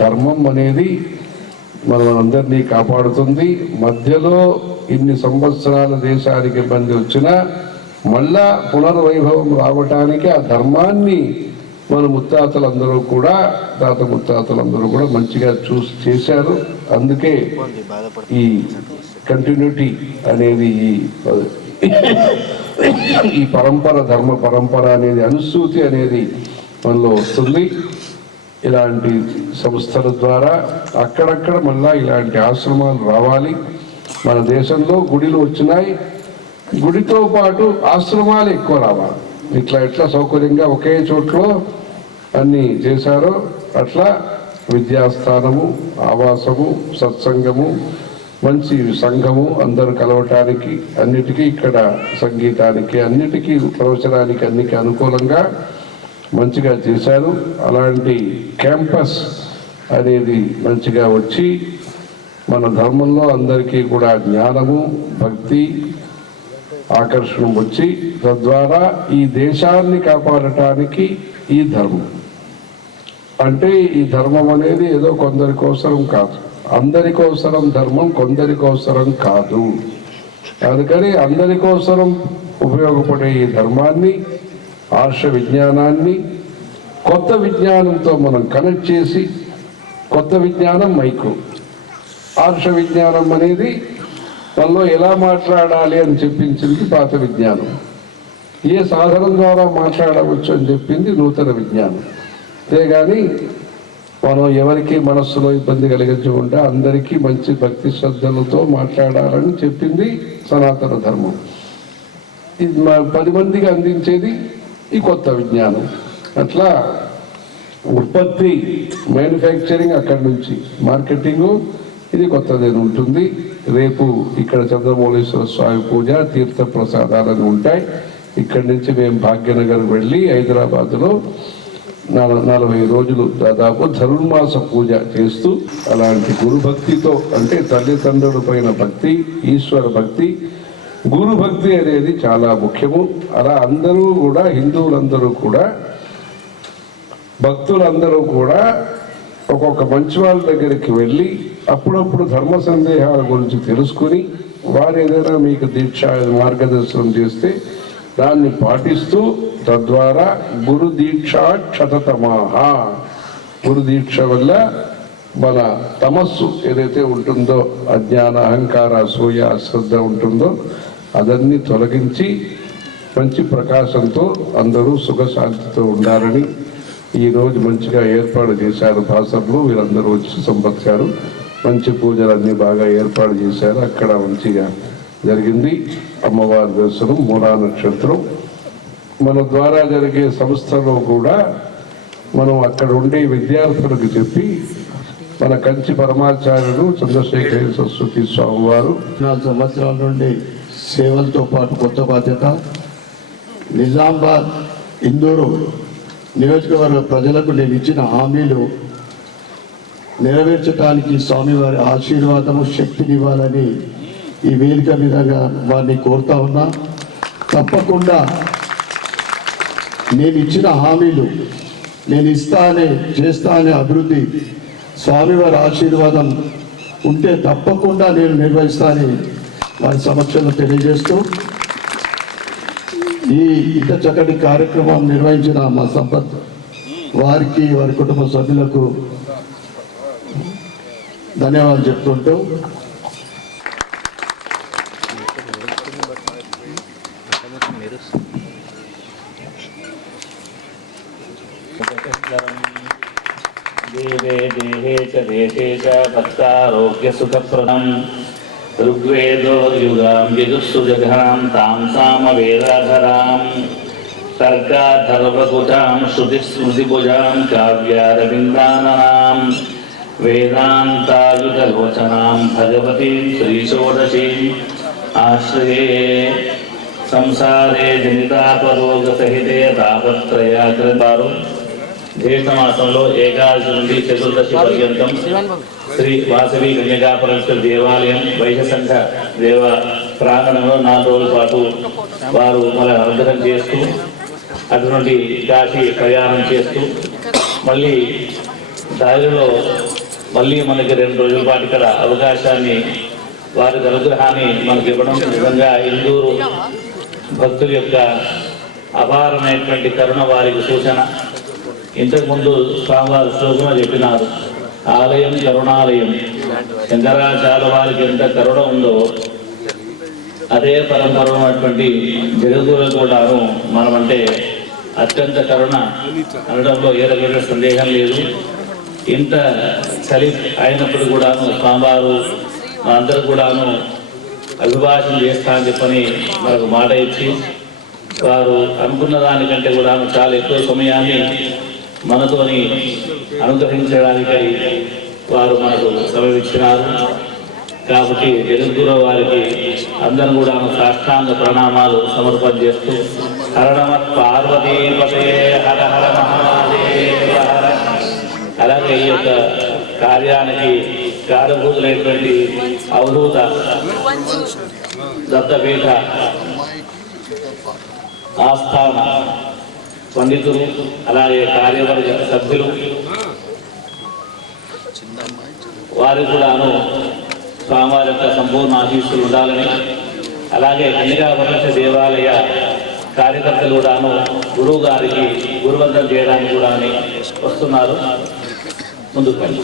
ధర్మం అనేది మనమందరినీ కాపాడుతుంది. మధ్యలో ఇన్ని సంవత్సరాల దేశానికి ఇబ్బంది వచ్చినా మళ్ళా పునర్వైభవం రావటానికి ఆ ధర్మాన్ని మన ముత్తాతలందరూ కూడా, తాత ముత్తాతలందరూ కూడా మంచిగా చూసి చేశారు. అందుకే ఈ కంటిన్యూటీ అనేది ఈ పరంపర, ధర్మ పరంపర అనేది, అనుసూతి అనేది మనలో వస్తుంది. ఇలాంటి సంస్థల ద్వారా అక్కడక్కడ మళ్ళా ఇలాంటి ఆశ్రమాలు రావాలి. మన దేశంలో గుడిలు వచ్చినాయి, గుడితో పాటు ఆశ్రమాలు ఎక్కువ రావాలి. ఎట్లా సౌకర్యంగా ఒకే చోట్లో అన్ని చేశారో అట్లా విద్యాస్థానము, ఆవాసము, సత్సంగము, మంచి సంఘము, అందరూ కలవటానికి, అన్నిటికీ ఇక్కడ సంగీతానికి, అన్నిటికీ ప్రవచనానికి అన్నికి అనుకూలంగా మంచిగా చేశారు. అలాంటి క్యాంపస్ అనేది మంచిగా వచ్చి మన ధర్మంలో అందరికీ కూడా జ్ఞానము, భక్తి, ఆకర్షణ వచ్చి తద్వారా ఈ దేశాన్ని కాపాడటానికి ఈ ధర్మం అంటే ఈ ధర్మం అనేది ఏదో కొందరి కోసరం కాదు, అందరి కోసరం ధర్మం, కొందరి కోసరం కాదు. అందుకని అందరి కోసరం ఉపయోగపడే ఈ ధర్మాన్ని, ఆర్ష విజ్ఞానాన్ని కొత్త విజ్ఞానంతో మనం కనెక్ట్ చేసి, కొత్త విజ్ఞానం మైకు, ఆర్ష విజ్ఞానం అనేది మనలో ఎలా మాట్లాడాలి అని చెప్పించింది పాత విజ్ఞానం, ఏ సాధనం ద్వారా మాట్లాడవచ్చు అని చెప్పింది నూతన విజ్ఞానం. అంతేగాని మనం ఎవరికి మనస్సులో ఇబ్బంది కలిగించకుండా అందరికీ మంచి భక్తి శ్రద్ధలతో మాట్లాడాలని చెప్పింది సనాతన ధర్మం. ఇది 10 మందికి అందించేది ఈ కొత్త విజ్ఞానం. అట్లా ఉత్పత్తి, మ్యానుఫ్యాక్చరింగ్ అక్కడి నుంచి, మార్కెటింగ్ ఇది కొత్తదేని ఉంటుంది. రేపు ఇక్కడ చంద్రమౌళేశ్వర స్వామి పూజ, తీర్థ ప్రసాదాలను ఉంటాయి. ఇక్కడి నుంచి మేము భాగ్యనగర్ వెళ్ళి హైదరాబాద్లో 40 రోజులు దాదాపు ధనుర్మాస పూజ చేస్తూ, అలాంటి గురు భక్తితో, అంటే తల్లిదండ్రుల పైన భక్తి, ఈశ్వర భక్తి, గురు భక్తి అనేది చాలా ముఖ్యము. అలా అందరూ కూడా, హిందువులందరూ కూడా, భక్తులందరూ కూడా ఒక్కొక్క మంచి వాళ్ళ దగ్గరికి వెళ్ళి అప్పుడప్పుడు ధర్మ సందేహాల గురించి తెలుసుకుని, వారు ఏదైనా మీకు దీక్ష మార్గదర్శనం చేస్తే దాన్ని పాటిస్తూ, తద్వారా గురు దీక్ష క్షతతమాహ, గురు దీక్ష వల్ల మన తమస్సు ఏదైతే ఉంటుందో, అజ్ఞాన, అహంకార, అసూయ, అశ్రద్ధ ఉంటుందో అదన్నీ తొలగించి మంచి ప్రకాశంతో అందరూ సుఖశాంతితో ఉండాలని ఈరోజు మంచిగా ఏర్పాటు చేశారు భాసర్లు. వీరందరూ వచ్చి సంపత్ గారు మంచి పూజలన్నీ బాగా ఏర్పాటు చేశారు. అక్కడ మంచిగా జరిగింది. అమ్మవారి దర్శనం, మూలా నక్షత్రం. మన ద్వారా జరిగే సంస్థలో కూడా మనం అక్కడ ఉండే విద్యార్థులకు చెప్పి, మన కంచి పరమాచార్యుడు చంద్రశేఖర సరస్వతి స్వామి వారు 4 సంవత్సరాల నుండి సేవలతో పాటు కొత్త బాధ్యత, నిజామాబాద్, ఇందూరు నియోజకవర్గ ప్రజలకు నేను ఇచ్చిన హామీలు నెరవేర్చడానికి స్వామివారి ఆశీర్వాదము, శక్తినివ్వాలని ఈ వేదిక మీదుగా వారిని కోరుతా ఉన్నా. తప్పకుండా నేను ఇచ్చిన హామీలు, నేను ఇస్తానే చేస్తానే అభివృద్ధి, స్వామివారి ఆశీర్వాదం ఉంటే తప్పకుండా నేను నిర్వహిస్తానని వారి సమక్షంలో తెలియజేస్తూ, ఈ ఇంత చక్కటి కార్యక్రమం నిర్వహించిన మా సంపత్ వారికి, వారి కుటుంబ సభ్యులకు ధన్యవాదాలు చెప్తుంటూ, దేవే దేహే చ దేశే చ భక్తారోగ్య సుఖప్రదం ఋగ్వేదో యుగాం యజుస్సు జఘనాం తాం సామవేదాధరాం తర్గాధర్వకుటాం శృతిస్మృతిభుజాం కావ్యారవిందాననాం వేదాంతాయుధలోచనాం భగవతీం శ్రీషోడశీం ఆశ్రయే సంసారే జనితాపరోగసహితే తాపత్రయాకృతారు. జ్యేష్ఠ మాసంలో ఏకాదశి నుండి చతుర్దశి పర్యంతం శ్రీ వాసవి కన్యకాపరమేశ్వరి దేవాలయం వైశ్యసంఘ దేవ ప్రాంగణంలో 4 రోజుల పాటు వారు మన అనుగ్రహం చేస్తూ, అటువంటి కాశీ ప్రయాణం చేస్తూ, మళ్ళీ దారిలో మళ్ళీ మనకి 2 రోజుల పాటు ఇక్కడ అవకాశాన్ని, వారి అనుగ్రహాన్ని మనకి ఇవ్వడం నిజంగా ఇందూరు భక్తుల యొక్క అపారమైనటువంటి కరుణ, వారికి సూచన. ఇంతకుముందు స్వామివారు శ్లోకంలో చెప్పినారు, ఆలయం కరుణాలయం. శంకరాచార్య వారికి ఎంత కరుణ ఉందో అదే పరంపర ఉన్నటువంటి జగద్గురు కూడాను మనమంటే అత్యంత కరుణ అనడంలో ఏ రకమైన సందేహం లేదు. ఇంత చలి అయినప్పుడు కూడాను స్వామివారు అందరూ కూడాను అభిభాషణ చేస్తా అని చెప్పని మనకు మాట ఇచ్చి, వారు అనుకున్న దానికంటే కూడా చాలా ఎక్కువ సమయాన్ని మనతోని అనుగ్రహించడానికై వారు మనకు సమయం ఇచ్చినారు. కాబట్టి జగద్గురు వారికి అందరూ కూడా సాష్టాంగ ప్రణామాలు సమర్పణ చేస్తూ, హర నమః పార్వతీపతే హర హర మహాదేవ హర. అలాగే ఈ యొక్క కార్యానికి కారభూతులైనటువంటి అవధూత దత్తపీఠ ఆస్థాన పండితులు, అలాగే కార్యవర్గ సభ్యులు, వారికి కూడాను స్వామివారి యొక్క సంపూర్ణ ఆశీస్సులు ఉండాలని, అలాగే కన్నికా పరమేశ్వర దేవాలయ కార్యకర్తలు కూడాను గురువు గారికి గురువందనం చేయడానికి కూడా వస్తున్నారు. ముందుకు వెళ్ళి